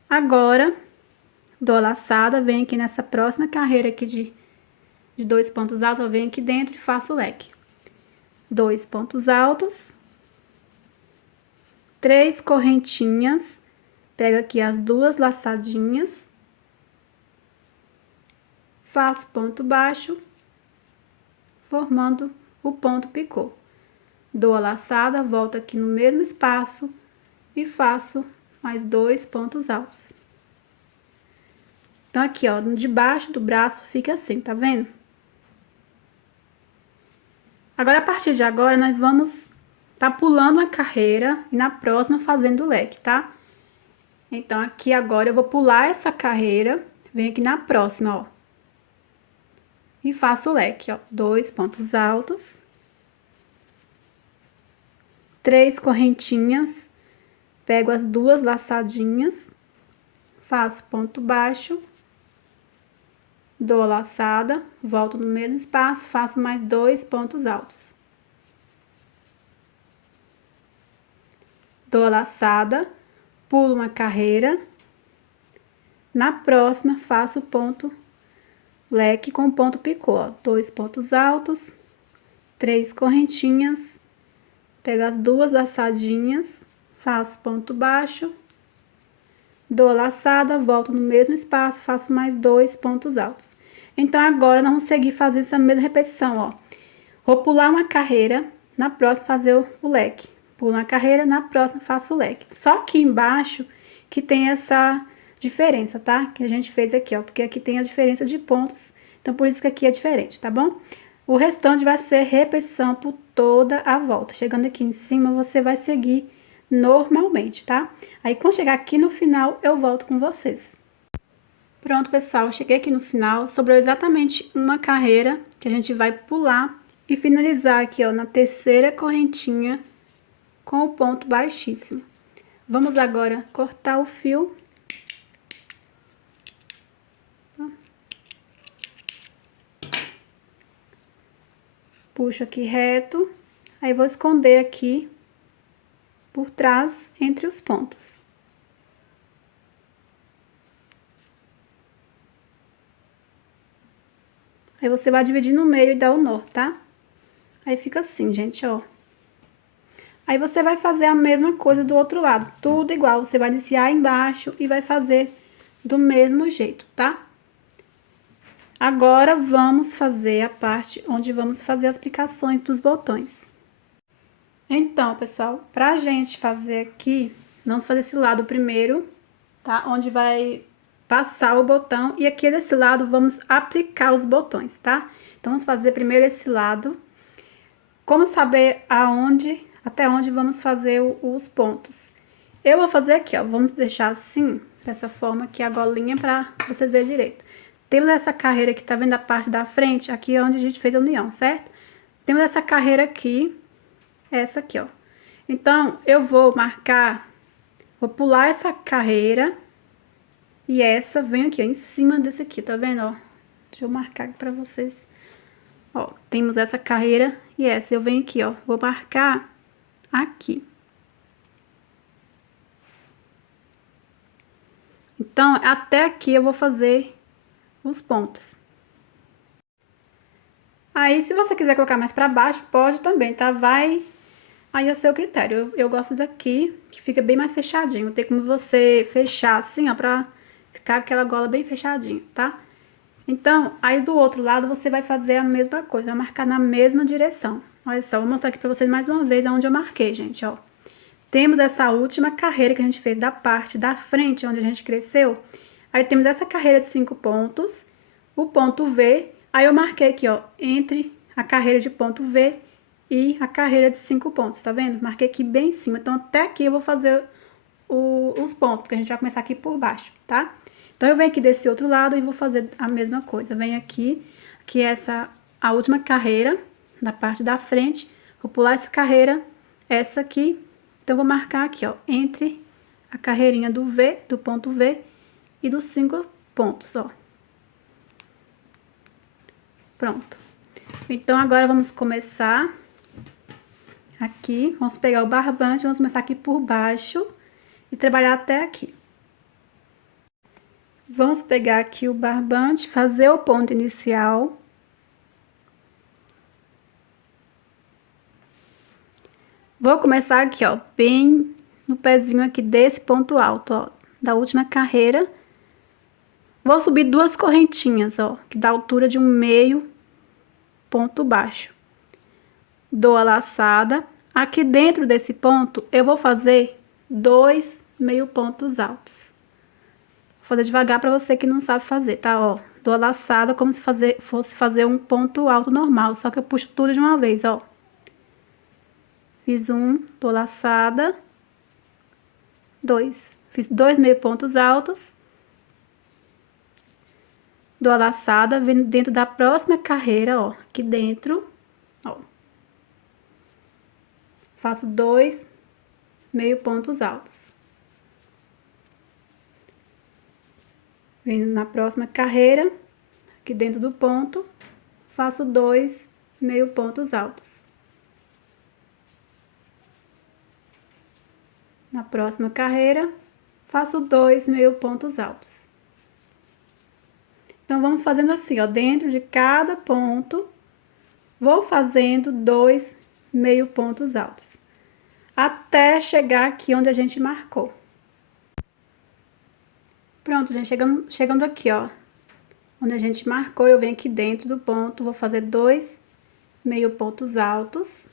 Agora, dou a laçada, venho aqui nessa próxima carreira aqui de 2 pontos altos, eu venho aqui dentro e faço o leque. 2 pontos altos, 3 correntinhas, pego aqui as 2 laçadinhas, faço ponto baixo, formando o ponto picô. Dou a laçada, volto aqui no mesmo espaço e faço mais 2 pontos altos. Então, aqui, ó, debaixo do braço fica assim, tá vendo? Agora, a partir de agora, nós vamos tá pulando a carreira e na próxima fazendo o leque, tá? Então, aqui agora eu vou pular essa carreira, venho aqui na próxima, ó. E faço o leque, ó, 2 pontos altos, 3 correntinhas, pego as 2 laçadinhas, faço ponto baixo, dou a laçada, volto no mesmo espaço, faço mais 2 pontos altos. Dou a laçada, pulo uma carreira, na próxima faço ponto leque com ponto picô, ó, 2 pontos altos, 3 correntinhas, pego as 2 laçadinhas, faço ponto baixo, dou a laçada, volto no mesmo espaço, faço mais 2 pontos altos. Então, agora, nós vamos seguir fazendo essa mesma repetição, ó. Vou pular uma carreira, na próxima fazer o leque. Pulo uma carreira, na próxima faço o leque. Só aqui embaixo que tem essa diferença, tá? Que a gente fez aqui, ó, porque aqui tem a diferença de pontos, então por isso que aqui é diferente, tá bom? O restante vai ser repetição por toda a volta. Chegando aqui em cima, você vai seguir normalmente, tá? Aí, quando chegar aqui no final, eu volto com vocês. Pronto, pessoal, cheguei aqui no final, sobrou exatamente uma carreira que a gente vai pular e finalizar aqui, ó, na terceira correntinha com o ponto baixíssimo. Vamos agora cortar o fio. Puxo aqui reto, aí vou esconder aqui por trás entre os pontos. Aí você vai dividir no meio e dar o nó, tá? Aí fica assim, gente, ó. Aí você vai fazer a mesma coisa do outro lado, tudo igual. Você vai iniciar embaixo e vai fazer do mesmo jeito, tá? Agora, vamos fazer a parte onde vamos fazer as aplicações dos botões. Então, pessoal, pra gente fazer aqui, vamos fazer esse lado primeiro, tá? Onde vai passar o botão e aqui desse lado vamos aplicar os botões, tá? Então, vamos fazer primeiro esse lado. Como saber até onde vamos fazer os pontos? Eu vou fazer aqui, ó, vamos deixar assim, dessa forma aqui a golinha pra vocês verem direito. Temos essa carreira que tá vendo a parte da frente, aqui é onde a gente fez a união, certo? Temos essa carreira aqui, essa aqui, ó. Então, eu vou marcar, vou pular essa carreira e essa vem aqui, ó, em cima desse aqui, tá vendo, ó? Deixa eu marcar aqui pra vocês. Ó, temos essa carreira e essa, eu venho aqui, ó, vou marcar aqui. Então, até aqui eu vou fazer os pontos. Aí, se você quiser colocar mais pra baixo, pode também, tá? Vai aí a seu critério. Eu gosto daqui, que fica bem mais fechadinho. Tem como você fechar assim, ó, pra ficar aquela gola bem fechadinha, tá? Então, aí do outro lado você vai fazer a mesma coisa, vai marcar na mesma direção. Olha só, vou mostrar aqui pra vocês mais uma vez aonde eu marquei, gente, ó. Temos essa última carreira que a gente fez da parte da frente, onde a gente cresceu. Aí temos essa carreira de 5 pontos, o ponto V. Aí eu marquei aqui, ó, entre a carreira de ponto V e a carreira de 5 pontos, tá vendo? Marquei aqui bem em cima, então até aqui eu vou fazer os pontos, que a gente vai começar aqui por baixo, tá? Então, eu venho aqui desse outro lado e vou fazer a mesma coisa. Venho aqui, que é a última carreira, na parte da frente, vou pular essa carreira, essa aqui, então, vou marcar aqui, ó, entre a carreirinha do V, do ponto V, e dos 5 pontos, ó. Pronto. Então, agora vamos começar aqui, vamos pegar o barbante, vamos começar aqui por baixo e trabalhar até aqui. Vamos pegar aqui o barbante, fazer o ponto inicial. Vou começar aqui, ó, bem no pezinho aqui desse ponto alto, ó, da última carreira. Vou subir 2 correntinhas, ó, que dá a altura de um meio ponto baixo. Dou a laçada. Aqui dentro desse ponto, eu vou fazer 2 meio pontos altos. Vou fazer devagar para você que não sabe fazer, tá? Ó, dou a laçada como se fosse fazer um ponto alto normal, só que eu puxo tudo de uma vez, ó. Fiz um, dou laçada, 2. Fiz 2 meio pontos altos. Dou a laçada, vem dentro da próxima carreira, ó, aqui dentro, ó. Faço 2 meio pontos altos. Venho na próxima carreira, aqui dentro do ponto, faço 2 meio pontos altos. Na próxima carreira, faço 2 meio pontos altos. Então, vamos fazendo assim, ó, dentro de cada ponto, vou fazendo 2 meio pontos altos, até chegar aqui onde a gente marcou. Pronto, gente, chegando aqui, ó, onde a gente marcou, eu venho aqui dentro do ponto, vou fazer 2 meio pontos altos.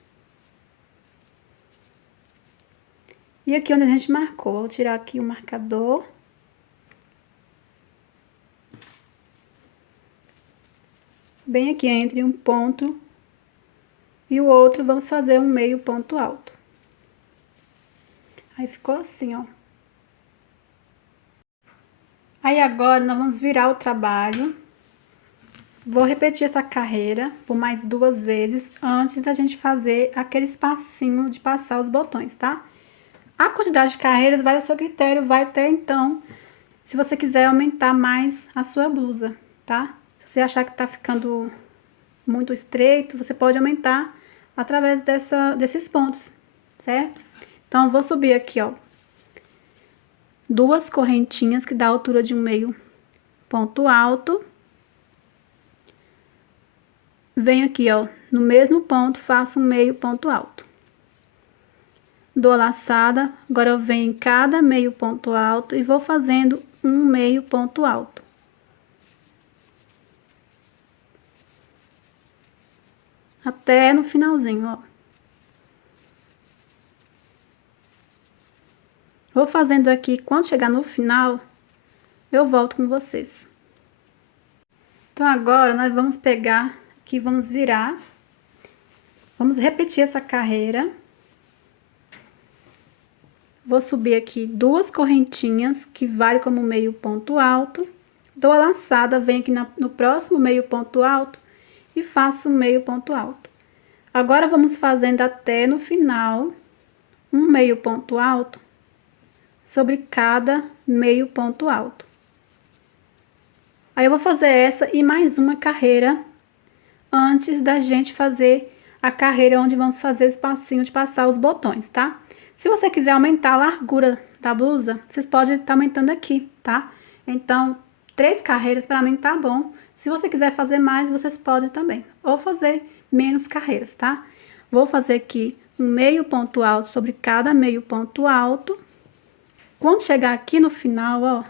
E aqui onde a gente marcou, vou tirar aqui o marcador. Bem aqui entre um ponto e o outro, vamos fazer um meio ponto alto. Aí, ficou assim, ó. Aí, agora, nós vamos virar o trabalho. Vou repetir essa carreira por mais 2 vezes, antes da gente fazer aquele espacinho de passar os botões, tá? A quantidade de carreiras vai ao seu critério, vai até então, se você quiser aumentar mais a sua blusa, tá? Se você achar que tá ficando muito estreito, você pode aumentar através desses pontos, certo? Então, eu vou subir aqui, ó, 2 correntinhas que dá a altura de um meio ponto alto. Venho aqui, ó, no mesmo ponto, faço um meio ponto alto. Dou a laçada, agora eu venho em cada meio ponto alto e vou fazendo um meio ponto alto. Até no finalzinho, ó. Vou fazendo aqui, quando chegar no final, eu volto com vocês. Então, agora, nós vamos pegar aqui, vamos virar. Vamos repetir essa carreira. Vou subir aqui 2 correntinhas, que vale como meio ponto alto. Dou a laçada, venho aqui no próximo meio ponto alto e faço meio ponto alto. Agora, vamos fazendo até no final um meio ponto alto sobre cada meio ponto alto. Aí, eu vou fazer essa e mais uma carreira antes da gente fazer a carreira onde vamos fazer o espacinho de passar os botões, tá? Se você quiser aumentar a largura da blusa, vocês podem estar aumentando aqui, tá? Então, 3 carreiras para mim tá bom. Se você quiser fazer mais, vocês podem também. Ou fazer menos carreiras, tá? Vou fazer aqui um meio ponto alto sobre cada meio ponto alto. Quando chegar aqui no final, ó,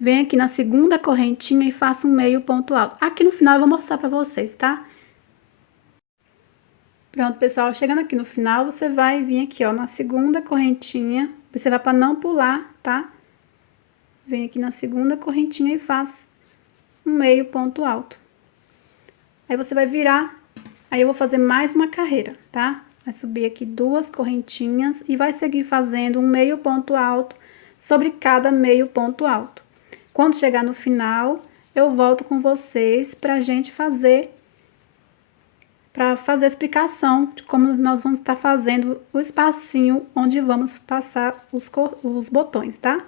venho aqui na segunda correntinha e faço um meio ponto alto. Aqui no final eu vou mostrar pra vocês, tá? Pronto, pessoal, chegando aqui no final, você vai vir aqui, ó, na segunda correntinha, você vai pra não pular, tá? Vem aqui na segunda correntinha e faz um meio ponto alto. Aí, você vai virar Aí eu vou fazer mais uma carreira, tá? Vai subir aqui 2 correntinhas e vai seguir fazendo um meio ponto alto sobre cada meio ponto alto. Quando chegar no final, eu volto com vocês pra gente fazer a explicação de como nós vamos estar fazendo o espacinho onde vamos passar os botões, tá?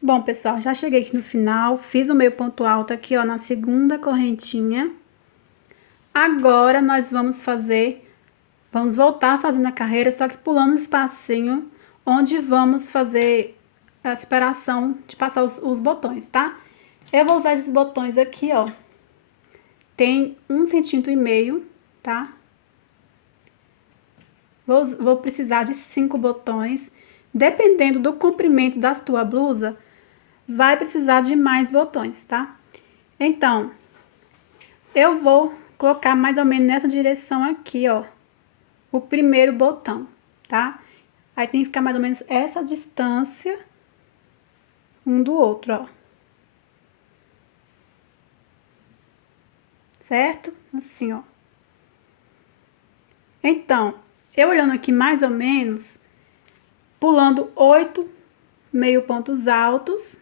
Bom, pessoal, já cheguei aqui no final, fiz o meio ponto alto aqui, ó, na segunda correntinha. Agora, nós vamos voltar fazendo a carreira, só que pulando o espacinho onde vamos fazer a separação de passar os botões, tá? Eu vou usar esses botões aqui, ó. Tem 1,5 cm, tá? Vou precisar de 5 botões. Dependendo do comprimento da tua blusa, vai precisar de mais botões, tá? Então, eu vou colocar mais ou menos nessa direção aqui, ó, o primeiro botão, tá? Aí tem que ficar mais ou menos essa distância um do outro, ó. Certo? Assim, ó. Então, eu olhando aqui mais ou menos, pulando 8 meio pontos altos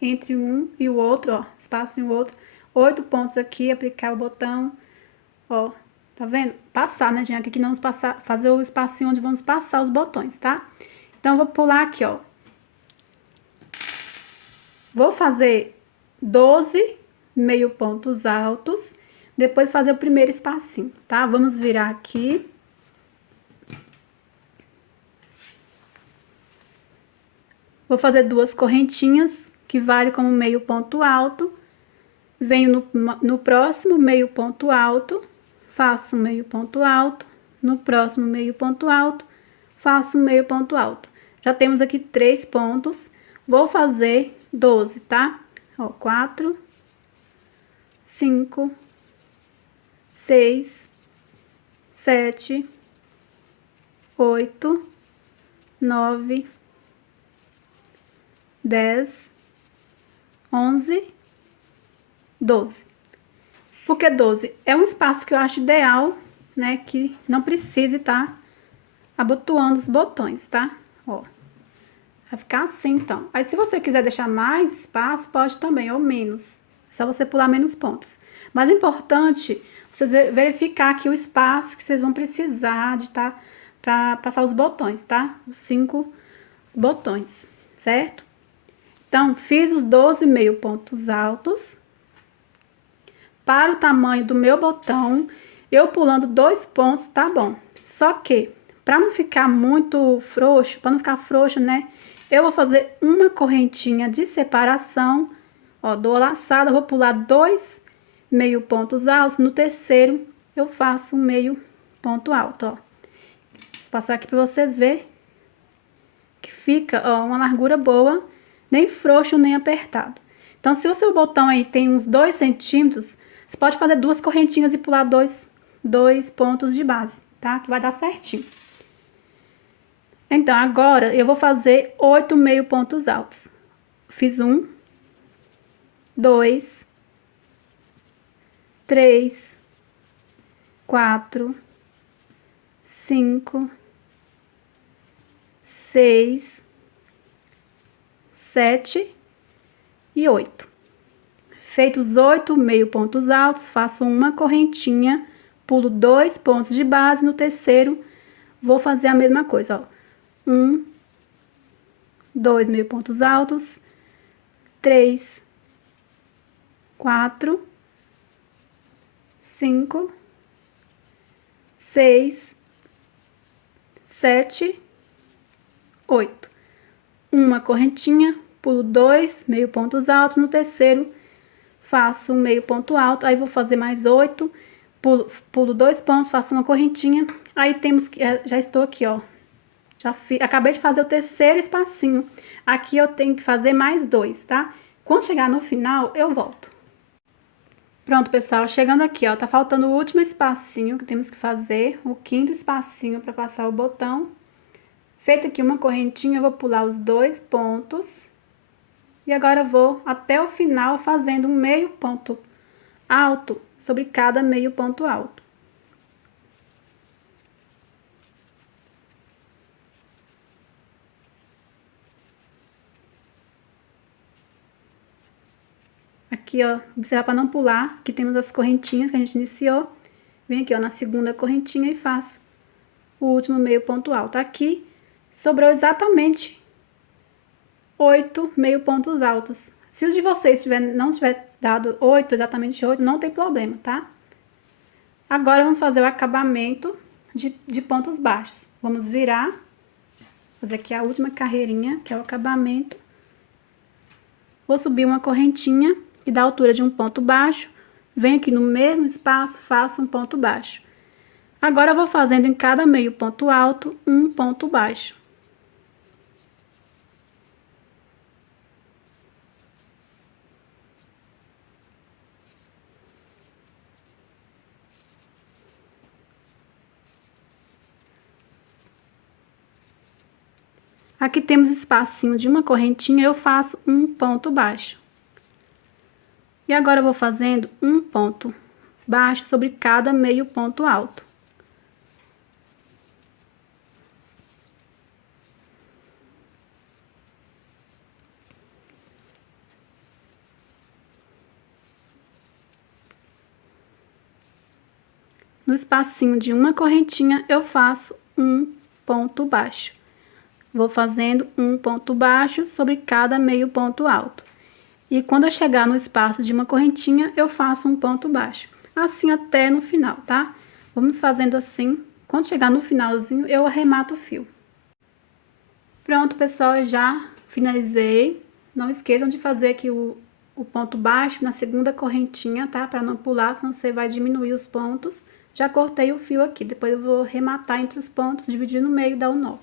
entre um e o outro, ó, espaço e o outro, 8 pontos aqui, aplicar o botão, ó, tá vendo? Passar, né, gente? Aqui nós vamos fazer o espacinho onde vamos passar os botões, tá? Então, eu vou pular aqui, ó. Vou fazer 12 meio pontos altos, depois fazer o primeiro espacinho, tá? Vamos virar aqui. Vou fazer 2 correntinhas, que vale como meio ponto alto. Venho no próximo meio ponto alto, faço um meio ponto alto. No próximo meio ponto alto, faço um meio ponto alto. Já temos aqui 3 pontos. Vou fazer 12, tá? Ó, 4, 5, 6, 7, 8, 9, 10, 11, 12. Por que 12? É um espaço que eu acho ideal, né? Que não precise estar abotoando os botões, tá? Ó. Vai ficar assim, então. Aí, se você quiser deixar mais espaço, pode também, ou menos. É só você pular menos pontos. Mas é importante vocês verificar aqui o espaço que vocês vão precisar de estar para passar os botões, tá? Os 5 botões, certo? Então, fiz os 12 meio pontos altos. Para o tamanho do meu botão, eu pulando 2 pontos, tá bom. Só que, para não ficar muito frouxo, para não ficar frouxo, né? Eu vou fazer uma correntinha de separação, ó, dou a laçada, vou pular 2 meio pontos altos. No terceiro, eu faço um meio ponto alto, ó. Vou passar aqui para vocês verem que fica, ó, uma largura boa, nem frouxo, nem apertado. Então, se o seu botão aí tem uns 2 centímetros, você pode fazer 2 correntinhas e pular 2 pontos de base, tá? Que vai dar certinho. Então, agora, eu vou fazer 8 meio pontos altos. Fiz 1, 2, 3, 4, 5, 6, 7 e 8. Feitos 8 meio pontos altos, faço uma correntinha, pulo 2 pontos de base. No terceiro, vou fazer a mesma coisa, ó. 1, 2 meio pontos altos, 3, 4, 5, 6, 7, 8. Uma correntinha, pulo 2 meio pontos altos. No terceiro, faço um meio ponto alto. Aí, vou fazer mais 8, pulo 2 pontos, faço uma correntinha. Aí, temos que, já estou aqui, ó. Acabei de fazer o terceiro espacinho. Aqui eu tenho que fazer mais 2, tá? Quando chegar no final, eu volto. Pronto, pessoal, chegando aqui, ó, tá faltando o último espacinho que temos que fazer, o 5º espacinho para passar o botão. Feito aqui uma correntinha, eu vou pular os 2 pontos. E agora eu vou até o final fazendo um meio ponto alto sobre cada meio ponto alto. Aqui, ó, observar para não pular, aqui temos as correntinhas que a gente iniciou. Vem aqui, ó, na segunda correntinha e faço o último meio ponto alto. Aqui, sobrou exatamente 8 meio pontos altos. Se os de vocês não tiver dado 8, exatamente 8, não tem problema, tá? Agora, vamos fazer o acabamento de pontos baixos. Vamos virar, fazer aqui a última carreirinha, que é o acabamento. Vou subir uma correntinha e da altura de um ponto baixo, venho aqui no mesmo espaço, faço um ponto baixo. Agora, eu vou fazendo em cada meio ponto alto um ponto baixo. Aqui temos espacinho de uma correntinha, eu faço um ponto baixo. E agora, eu vou fazendo um ponto baixo sobre cada meio ponto alto. No espacinho de uma correntinha, eu faço um ponto baixo. Vou fazendo um ponto baixo sobre cada meio ponto alto. E quando eu chegar no espaço de uma correntinha, eu faço um ponto baixo. Assim até no final, tá? Vamos fazendo assim. Quando chegar no finalzinho, eu arremato o fio. Pronto, pessoal, eu já finalizei. Não esqueçam de fazer aqui o ponto baixo na segunda correntinha, tá? Pra não pular, senão você vai diminuir os pontos. Já cortei o fio aqui, depois eu vou rematar entre os pontos, dividir no meio e dar o nó.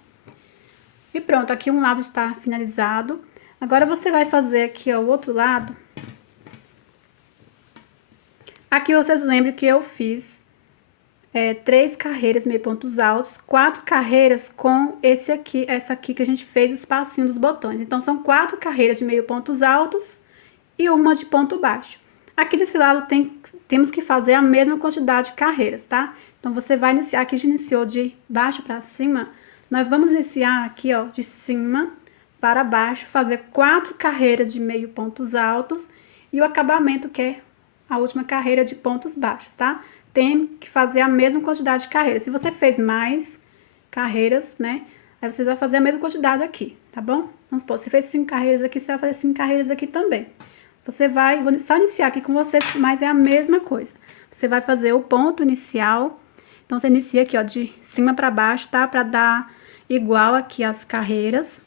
E pronto, aqui um lado está finalizado. Agora, você vai fazer aqui, ó, o outro lado. Aqui, vocês lembram que eu fiz 3 carreiras meio pontos altos, 4 carreiras com essa aqui que a gente fez o espacinho dos botões. Então, são 4 carreiras de meio pontos altos e uma de ponto baixo. Aqui desse lado temos que fazer a mesma quantidade de carreiras, tá? Então, você vai iniciar, aqui a gente iniciou de baixo para cima, nós vamos iniciar aqui, ó, de cima para baixo, fazer 4 carreiras de meio pontos altos e o acabamento, que é a última carreira de pontos baixos, tá? Tem que fazer a mesma quantidade de carreiras. Se você fez mais carreiras, né, aí você vai fazer a mesma quantidade aqui, tá bom? Vamos supor, você fez 5 carreiras aqui, você vai fazer 5 carreiras aqui também. Você vai, vou só iniciar aqui com vocês, mas é a mesma coisa. Você vai fazer o ponto inicial, então você inicia aqui, ó, de cima para baixo, tá? Para dar igual aqui as carreiras.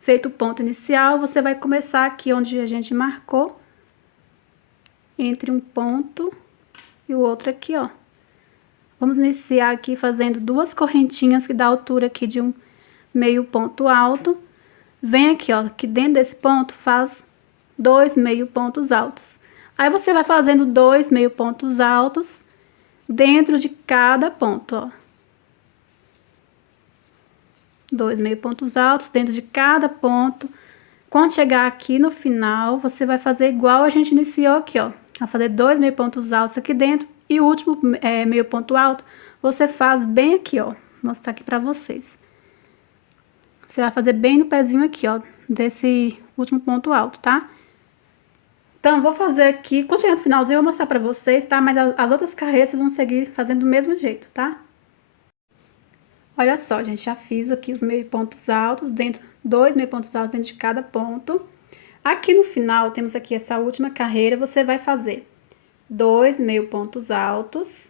Feito o ponto inicial, você vai começar aqui onde a gente marcou, entre um ponto e o outro aqui, ó. Vamos iniciar aqui fazendo 2 correntinhas que dá a altura aqui de um meio ponto alto. Vem aqui, ó, que dentro desse ponto faz 2 meio pontos altos. Aí, você vai fazendo 2 meio pontos altos dentro de cada ponto, ó. 2 meio pontos altos dentro de cada ponto. Quando chegar aqui no final, você vai fazer igual a gente iniciou aqui, ó. Vai fazer 2 meio pontos altos aqui dentro e o último meio ponto alto, você faz bem aqui, ó. Vou mostrar aqui pra vocês. Você vai fazer bem no pezinho aqui, ó, desse último ponto alto, tá? Então, vou fazer aqui, quando chegar no finalzinho, eu vou mostrar pra vocês, tá? Mas as outras carreiras vocês vão seguir fazendo do mesmo jeito, tá? Olha só, gente, já fiz aqui os meio pontos altos, 2 meio pontos altos dentro de cada ponto. Aqui no final, temos aqui essa última carreira, você vai fazer 2 meio pontos altos.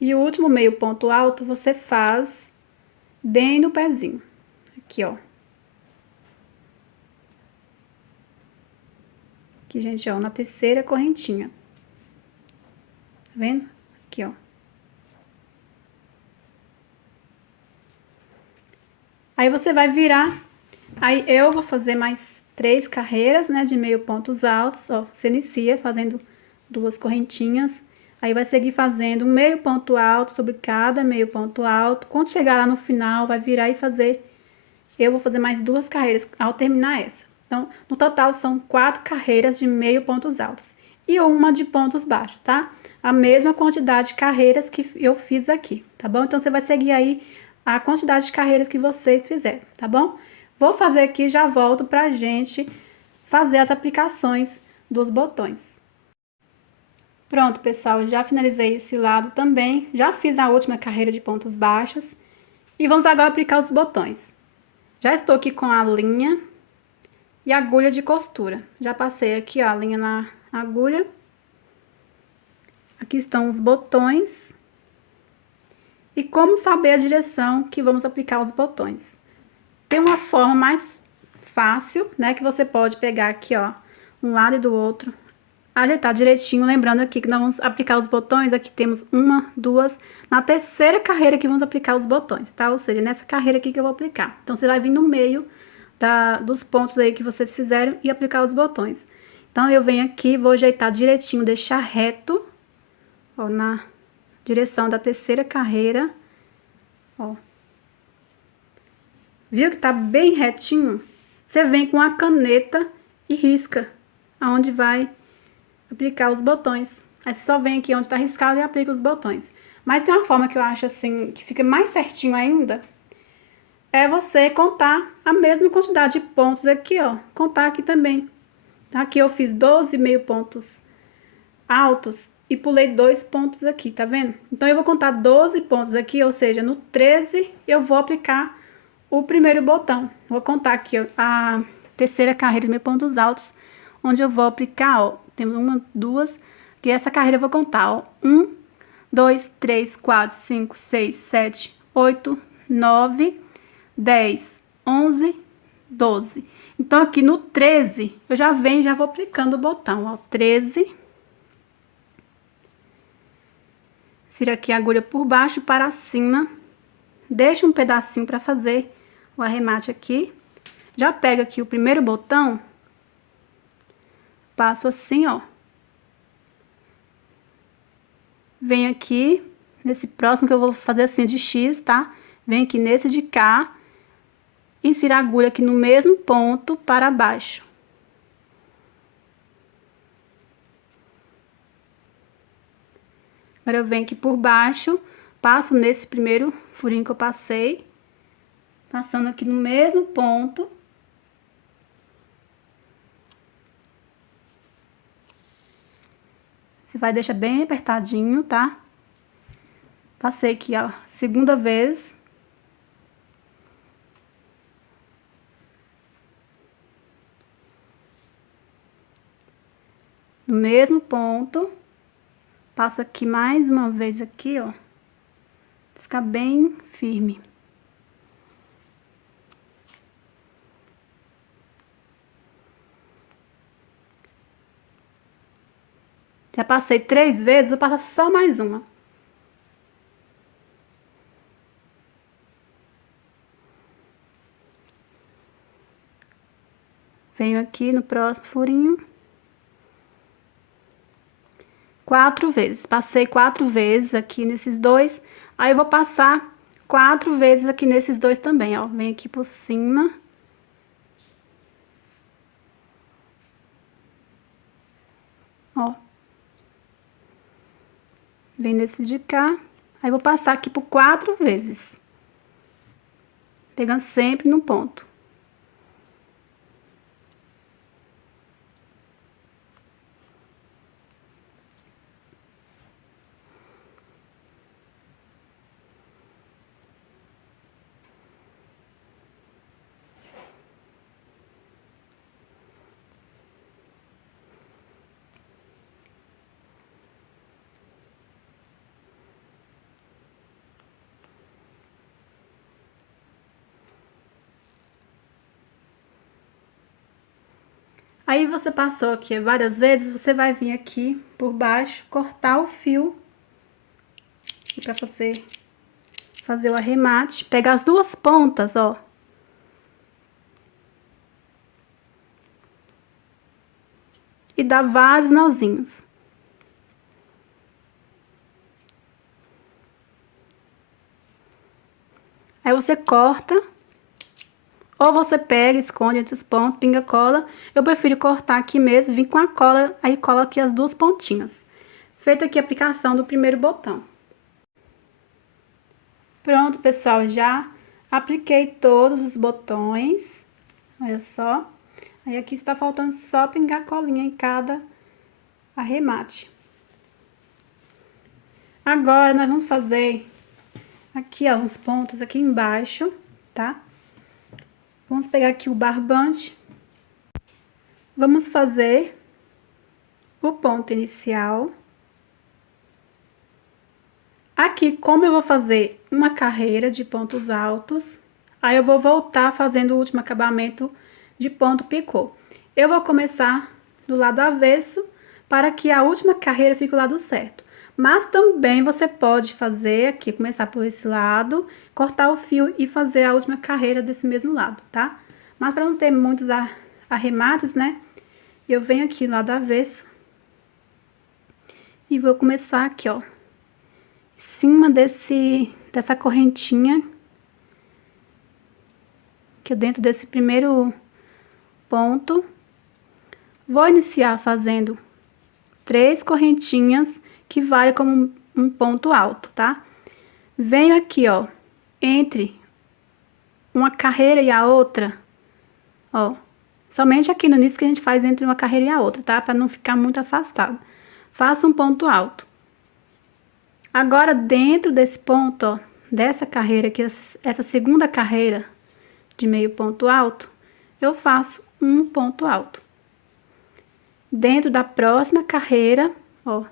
E o último meio ponto alto, você faz bem no pezinho. Aqui, ó. Aqui, gente, ó, na terceira correntinha. Tá vendo? Aqui, ó. Aí, você vai virar. Aí, eu vou fazer mais 3 carreiras, né, de meio pontos altos, ó. Você inicia fazendo 2 correntinhas. Aí, vai seguir fazendo um meio ponto alto sobre cada meio ponto alto. Quando chegar lá no final, vai virar e fazer... Eu vou fazer mais 2 carreiras ao terminar essa. Então, no total são 4 carreiras de meio pontos altos e uma de pontos baixos, tá? A mesma quantidade de carreiras que eu fiz aqui, tá bom? Então, você vai seguir aí a quantidade de carreiras que vocês fizerem, tá bom? Vou fazer aqui e já volto pra gente fazer as aplicações dos botões. Pronto, pessoal, já finalizei esse lado também, já fiz a última carreira de pontos baixos e vamos agora aplicar os botões. Já estou aqui com a linha e agulha de costura. Já passei aqui, ó, a linha na agulha. Aqui estão os botões. E como saber a direção que vamos aplicar os botões? Tem uma forma mais fácil, né, que você pode pegar aqui, ó, um lado e do outro, ajeitar direitinho, lembrando aqui que nós vamos aplicar os botões, aqui temos uma, duas, na terceira carreira que vamos aplicar os botões, tá? Ou seja, nessa carreira aqui que eu vou aplicar. Então, você vai vir no meio dos pontos aí que vocês fizeram e aplicar os botões. Então, eu venho aqui, vou ajeitar direitinho, deixar reto, ó, na direção da terceira carreira, ó. Viu que tá bem retinho? Você vem com a caneta e risca aonde vai aplicar os botões. Aí você só vem aqui onde tá riscado e aplica os botões. Mas tem uma forma que eu acho assim, que fica mais certinho ainda, é você contar a mesma quantidade de pontos aqui, ó. Contar aqui também. Aqui eu fiz 12 meio pontos altos e pulei 2 pontos aqui, tá vendo? Então, eu vou contar 12 pontos aqui, ou seja, no 13 eu vou aplicar o primeiro botão. Vou contar aqui, ó, a terceira carreira de meio pontos altos, onde eu vou aplicar, ó, temos uma, duas, que essa carreira eu vou contar, ó, 1, 2, 3, 4, 5, 6, 7, 8, 9, 10, 11, 12. Então, aqui no 13, eu já venho e já vou aplicando o botão, ó, 13. Tira aqui a agulha por baixo para cima, deixa um pedacinho para fazer o arremate aqui. Já pego aqui o primeiro botão, passo assim, ó. Venho aqui nesse próximo que eu vou fazer assim de X, tá? Venho aqui nesse de cá, insiro a agulha aqui no mesmo ponto para baixo. Agora eu venho aqui por baixo, passo nesse primeiro furinho que eu passei, passando aqui no mesmo ponto. Você vai deixar bem apertadinho, tá? Passei aqui a segunda vez. No mesmo ponto. Passo aqui mais uma vez aqui, ó. Pra ficar bem firme. Já passei 3 vezes, vou passar só mais uma. Venho aqui no próximo furinho. 4 vezes. Passei 4 vezes aqui nesses dois. Aí, eu vou passar 4 vezes aqui nesses dois também, ó. Venho aqui por cima. Ó. Vem nesse de cá. Aí, vou passar aqui por 4 vezes. Pegando sempre no ponto. Aí, você passou aqui várias vezes, você vai vir aqui por baixo, cortar o fio. Pra você fazer o arremate. Pegar as duas pontas, ó. E dar vários nozinhos. Aí, você corta Ou você pega, esconde entre os pontos, pinga cola. Eu prefiro cortar aqui mesmo, vir com a cola, aí cola aqui as duas pontinhas. Feita aqui a aplicação do primeiro botão. Pronto, pessoal, já apliquei todos os botões. Olha só. Aí aqui está faltando só pingar colinha em cada arremate. Agora, nós vamos fazer aqui, ó, uns pontos aqui embaixo, tá? Vamos pegar aqui o barbante. Vamos fazer o ponto inicial. Aqui, como eu vou fazer uma carreira de pontos altos, aí eu vou voltar fazendo o último acabamento de ponto picô. Eu vou começar do lado avesso para que a última carreira fique do lado certo. Mas também você pode fazer aqui, começar por esse lado, cortar o fio e fazer a última carreira desse mesmo lado, tá? Mas para não ter muitos arremates, né? Eu venho aqui do lado avesso e vou começar aqui, ó, em cima dessa correntinha, que é dentro desse primeiro ponto. Vou iniciar fazendo 3 correntinhas, que vale como um ponto alto, tá? Venho aqui, ó, entre uma carreira e a outra, ó, somente aqui no início que a gente faz entre uma carreira e a outra, tá? Para não ficar muito afastado. Faço um ponto alto. Agora, dentro desse ponto, ó, dessa carreira aqui, essa segunda carreira de meio ponto alto, eu faço um ponto alto. Dentro da próxima carreira, ó,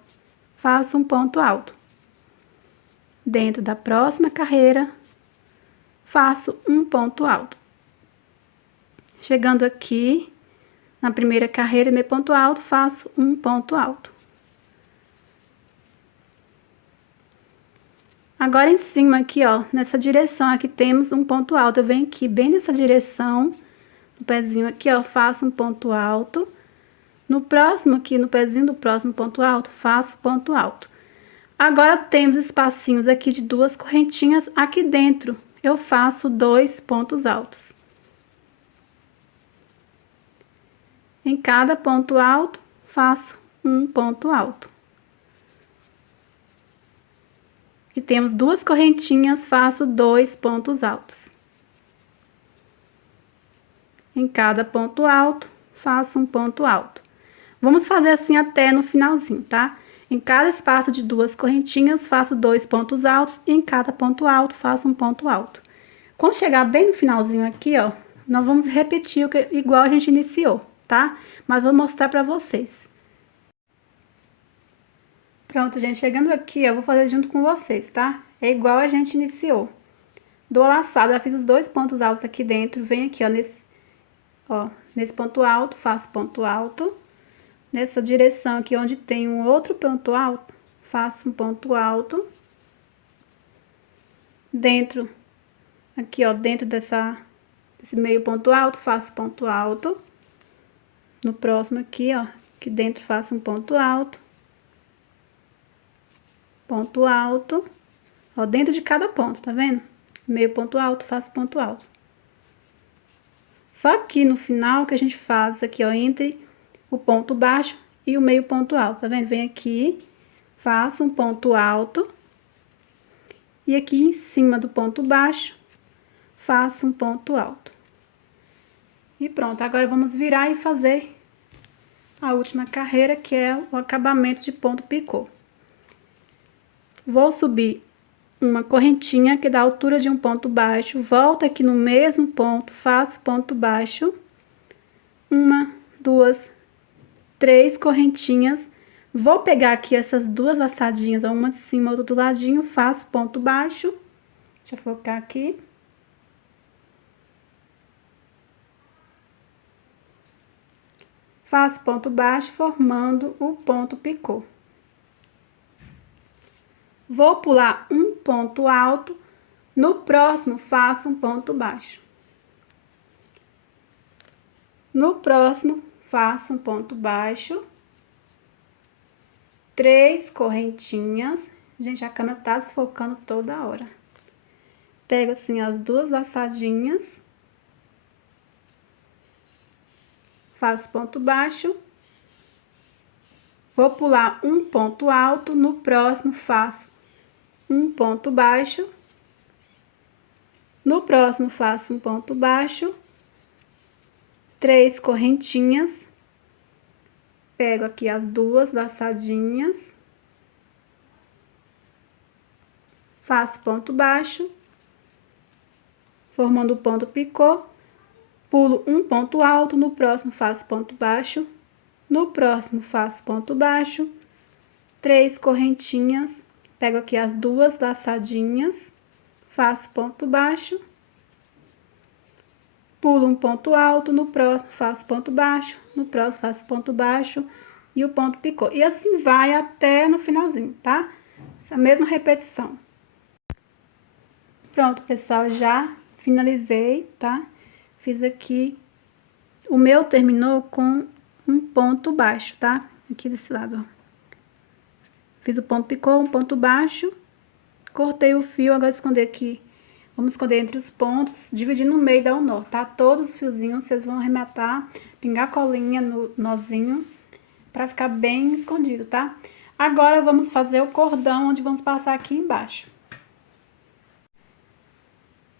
faço um ponto alto. Dentro da próxima carreira, faço um ponto alto. Chegando aqui, na primeira carreira, meio ponto alto, faço um ponto alto. Agora, em cima aqui, ó, nessa direção aqui, temos um ponto alto. Eu venho aqui, bem nessa direção, no pezinho aqui, ó, faço um ponto alto. No próximo aqui, no pezinho do próximo ponto alto, faço ponto alto. Agora, temos espacinhos aqui de 2 correntinhas. Aqui dentro, eu faço 2 pontos altos. Em cada ponto alto, faço um ponto alto. Aqui temos 2 correntinhas, faço 2 pontos altos. Em cada ponto alto, faço um ponto alto. Vamos fazer assim até no finalzinho, tá? Em cada espaço de 2 correntinhas, faço 2 pontos altos e em cada ponto alto, faço um ponto alto. Quando chegar bem no finalzinho aqui, ó, nós vamos repetir igual a gente iniciou, tá? Mas vou mostrar pra vocês. Pronto, gente, chegando aqui, eu vou fazer junto com vocês, tá? É igual a gente iniciou. Dou a laçada, já fiz os 2 pontos altos aqui dentro, venho aqui, ó, nesse ponto alto, faço ponto alto. Nessa direção aqui, onde tem um outro ponto alto, faço um ponto alto. Dentro, aqui, ó, dentro desse meio ponto alto, faço ponto alto. No próximo aqui, ó, aqui dentro faço um ponto alto. Ponto alto. Ó, dentro de cada ponto, tá vendo? Meio ponto alto, faço ponto alto. Só aqui no final que a gente faz aqui, ó, entre o ponto baixo e o meio ponto alto, tá vendo? Vem aqui, faço um ponto alto. E aqui em cima do ponto baixo, faço um ponto alto. E pronto, agora vamos virar e fazer a última carreira, que é o acabamento de ponto picô. Vou subir uma correntinha que dá a altura de um ponto baixo, volto aqui no mesmo ponto, faço ponto baixo, 1, 2, 3 correntinhas. Vou pegar aqui essas 2 laçadinhas, uma de cima, outra do ladinho, faço ponto baixo. Deixa eu focar aqui. Faço ponto baixo, formando o ponto picô. Vou pular um ponto alto, no próximo faço um ponto baixo. No próximo, faço um ponto baixo. 3 correntinhas. Gente, a câmera tá desfocando toda hora. Pego assim as 2 laçadinhas. faço ponto baixo, vou pular um ponto alto, no próximo faço um ponto baixo, no próximo faço um ponto baixo, 3 correntinhas, pego aqui as 2 laçadinhas, faço ponto baixo, formando o ponto picô, pulo um ponto alto, no próximo faço ponto baixo, no próximo faço ponto baixo, 3 correntinhas, pego aqui as 2 laçadinhas, faço ponto baixo, pulo um ponto alto, no próximo faço ponto baixo, no próximo faço ponto baixo e o ponto picô. E assim vai até no finalzinho, tá? Essa mesma repetição. Pronto, pessoal, já finalizei, tá? Fiz aqui, o meu terminou com um ponto baixo, tá? Aqui desse lado, ó. Fiz o ponto picô, um ponto baixo, cortei o fio, agora esconder aqui. Vamos esconder entre os pontos, dividir no meio e dar um nó, tá? Todos os fiozinhos vocês vão arrematar, pingar colinha no nozinho, pra ficar bem escondido, tá? Agora, vamos fazer o cordão, onde vamos passar aqui embaixo.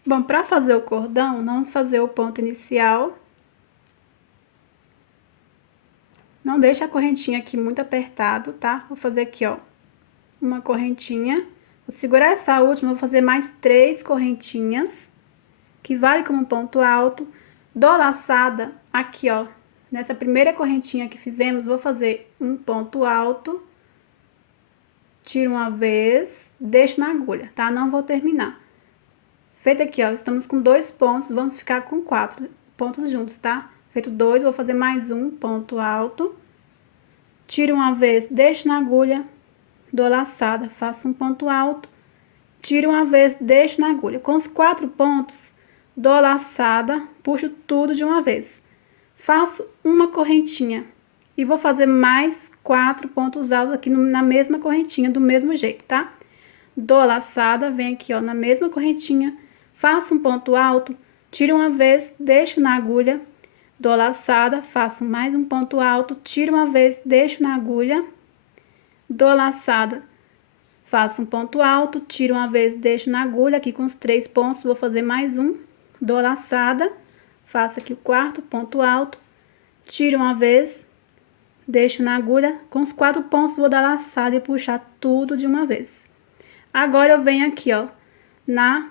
Bom, pra fazer o cordão, vamos fazer o ponto inicial. Não deixa a correntinha aqui muito apertado, tá? Vou fazer aqui, ó, uma correntinha. Vou segurar essa última, vou fazer mais 3 correntinhas, que vale como ponto alto. Dou laçada aqui, ó, nessa primeira correntinha que fizemos, vou fazer um ponto alto. Tiro uma vez, deixo na agulha, tá? Não vou terminar. Feito aqui, ó, estamos com 2 pontos, vamos ficar com 4 pontos juntos, tá? Feito 2, vou fazer mais um ponto alto. Tiro uma vez, deixo na agulha, dou laçada, faço um ponto alto, tiro uma vez, deixo na agulha. Com os 4 pontos, dou laçada, puxo tudo de uma vez. Faço uma correntinha e vou fazer mais 4 pontos altos aqui na mesma correntinha, do mesmo jeito, tá? Dou laçada, venho aqui, ó, na mesma correntinha, faço um ponto alto, tiro uma vez, deixo na agulha, dou laçada, faço mais um ponto alto, tiro uma vez, deixo na agulha, dou laçada, faço um ponto alto, tiro uma vez, deixo na agulha, aqui com os 3 pontos, vou fazer mais um, dou laçada, faço aqui o 4º ponto alto, tiro uma vez, deixo na agulha, com os 4 pontos, vou dar laçada e puxar tudo de uma vez. Agora, eu venho aqui, ó, na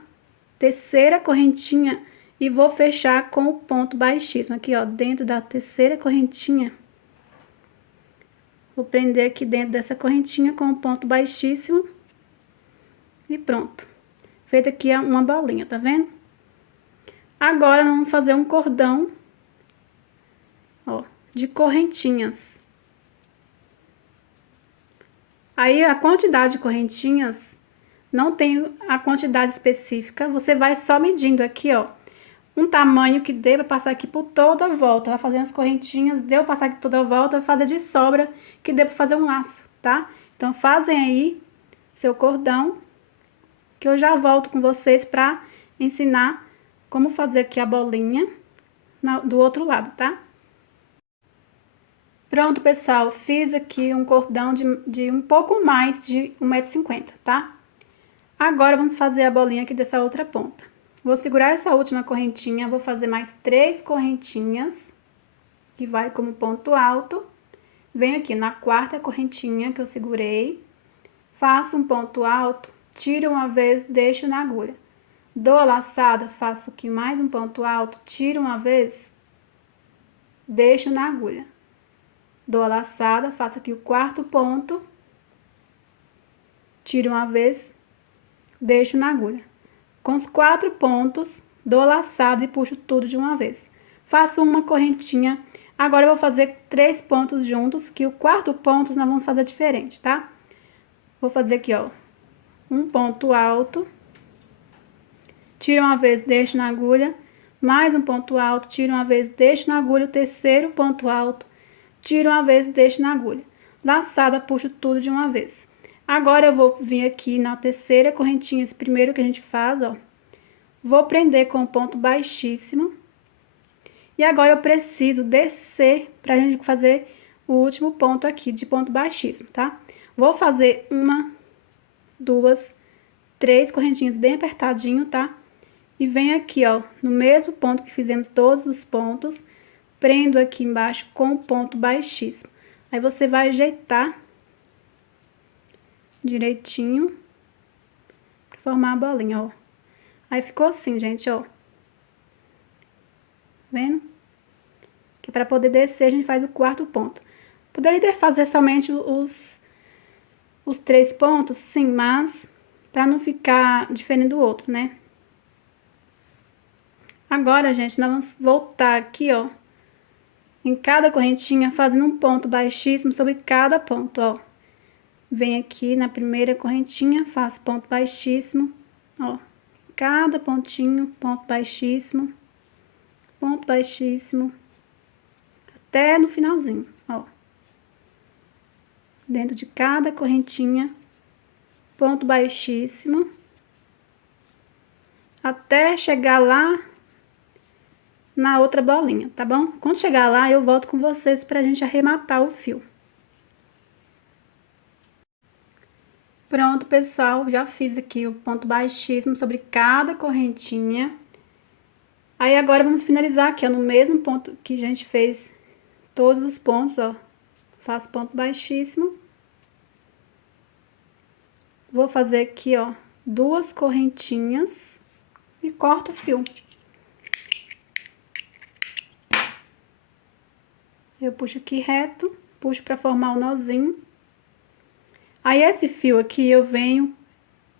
terceira correntinha e vou fechar com o ponto baixíssimo, aqui, ó, dentro da terceira correntinha. Vou prender aqui dentro dessa correntinha com o ponto baixíssimo. E pronto. Feito aqui uma bolinha, tá vendo? Agora, nós vamos fazer um cordão, ó, de correntinhas. Aí, a quantidade de correntinhas, não tem a quantidade específica, você vai só medindo aqui, ó, um tamanho que dê pra passar aqui por toda a volta. Vai fazendo as correntinhas, deu pra passar aqui toda a volta, vai fazer de sobra, que dê pra fazer um laço, tá? Então, fazem aí seu cordão, que eu já volto com vocês pra ensinar como fazer aqui a bolinha do outro lado, tá? Pronto, pessoal, fiz aqui um cordão de um pouco mais de 1,50 m, tá? Agora, vamos fazer a bolinha aqui dessa outra ponta. Vou segurar essa última correntinha, vou fazer mais 3 correntinhas, que vai como ponto alto. Venho aqui na 4ª correntinha que eu segurei, faço um ponto alto, tiro uma vez, deixo na agulha. Dou a laçada, faço aqui mais um ponto alto, tiro uma vez, deixo na agulha. Dou a laçada, faço aqui o 4º ponto, tiro uma vez, deixo na agulha. Com os 4 pontos, dou a laçada e puxo tudo de uma vez. Faço uma correntinha. Agora, eu vou fazer 3 pontos juntos, que o 4º ponto nós vamos fazer diferente, tá? Vou fazer aqui, ó, um ponto alto, tiro uma vez, deixo na agulha, mais um ponto alto, tiro uma vez, deixo na agulha, o 3º ponto alto, tiro uma vez, deixo na agulha. Laçada, puxo tudo de uma vez. Agora, eu vou vir aqui na terceira correntinha, esse primeiro que a gente faz, ó. Vou prender com o ponto baixíssimo. E agora eu preciso descer pra gente fazer o último ponto aqui de ponto baixíssimo, tá? Vou fazer uma, duas, três correntinhas bem apertadinho, tá? E venho aqui, ó, no mesmo ponto que fizemos todos os pontos, prendo aqui embaixo com o ponto baixíssimo. Aí você vai ajeitar direitinho pra formar a bolinha, ó. Aí ficou assim, gente, ó. Vendo? Que para poder descer a gente faz o quarto ponto. Poderia fazer somente os 3 pontos, sim, mas para não ficar diferente do outro, né? Agora, gente, nós vamos voltar aqui, ó, em cada correntinha, fazendo um ponto baixíssimo sobre cada ponto, ó. Vem aqui na primeira correntinha, faço ponto baixíssimo, ó. Cada pontinho, ponto baixíssimo, até no finalzinho, ó. Dentro de cada correntinha, ponto baixíssimo, até chegar lá na outra bolinha, tá bom? Quando chegar lá, eu volto com vocês pra gente arrematar o fio. Pronto, pessoal, já fiz aqui o ponto baixíssimo sobre cada correntinha. Aí, agora, vamos finalizar aqui, ó, no mesmo ponto que a gente fez todos os pontos, ó. Faço ponto baixíssimo. Vou fazer aqui, ó, 2 correntinhas e corto o fio. Eu puxo aqui reto, puxo pra formar o nozinho. Aí, esse fio aqui, eu venho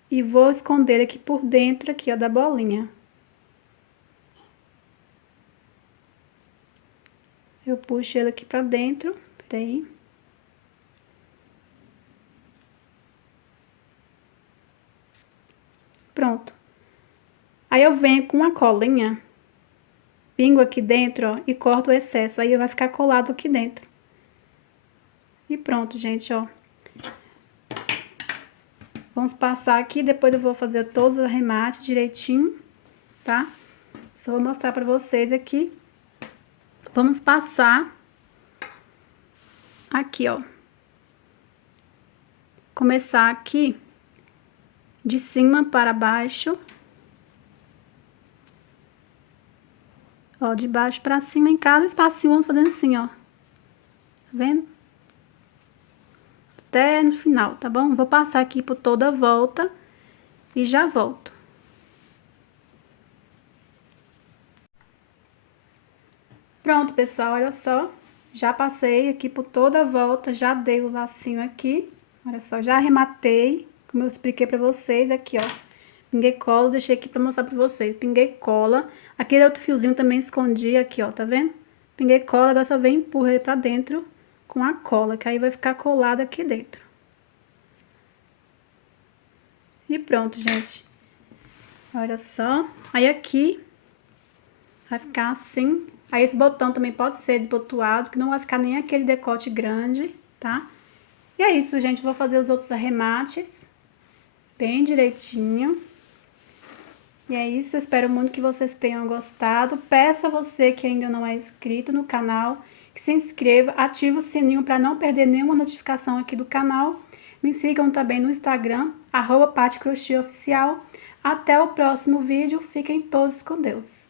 e vou esconder aqui por dentro, aqui, ó, da bolinha. Eu puxo ele aqui pra dentro, peraí. Pronto. Aí, eu venho com a colinha, pingo aqui dentro, ó, e corto o excesso. Aí, vai ficar colado aqui dentro. E pronto, gente, ó. Vamos passar aqui, depois eu vou fazer todos os arremates direitinho, tá? Só vou mostrar pra vocês aqui. Vamos passar aqui, ó. Começar aqui de cima para baixo. Ó, de baixo pra cima, em cada espacinho, vamos fazendo assim, ó. Tá vendo? Até no final, tá bom? Vou passar aqui por toda a volta e já volto. Pronto, pessoal, olha só. Já passei aqui por toda a volta, já dei o lacinho aqui. Olha só, já arrematei, como eu expliquei pra vocês, aqui, ó. Pinguei cola, deixei aqui pra mostrar pra vocês. Pinguei cola. Aquele outro fiozinho também escondi aqui, ó, tá vendo? Pinguei cola, agora só vem e empurra ele pra dentro com a cola, que aí vai ficar colado aqui dentro. E pronto, gente. Olha só. Aí aqui vai ficar assim. Aí esse botão também pode ser desbotoado, que não vai ficar nem aquele decote grande, tá? E é isso, gente. Vou fazer os outros arremates bem direitinho. E é isso, eu espero muito que vocês tenham gostado. Peço a você que ainda não é inscrito no canal, que se inscreva, ative o sininho para não perder nenhuma notificação aqui do canal. Me sigam também no Instagram, @PatiCrochêOficial. Até o próximo vídeo, fiquem todos com Deus.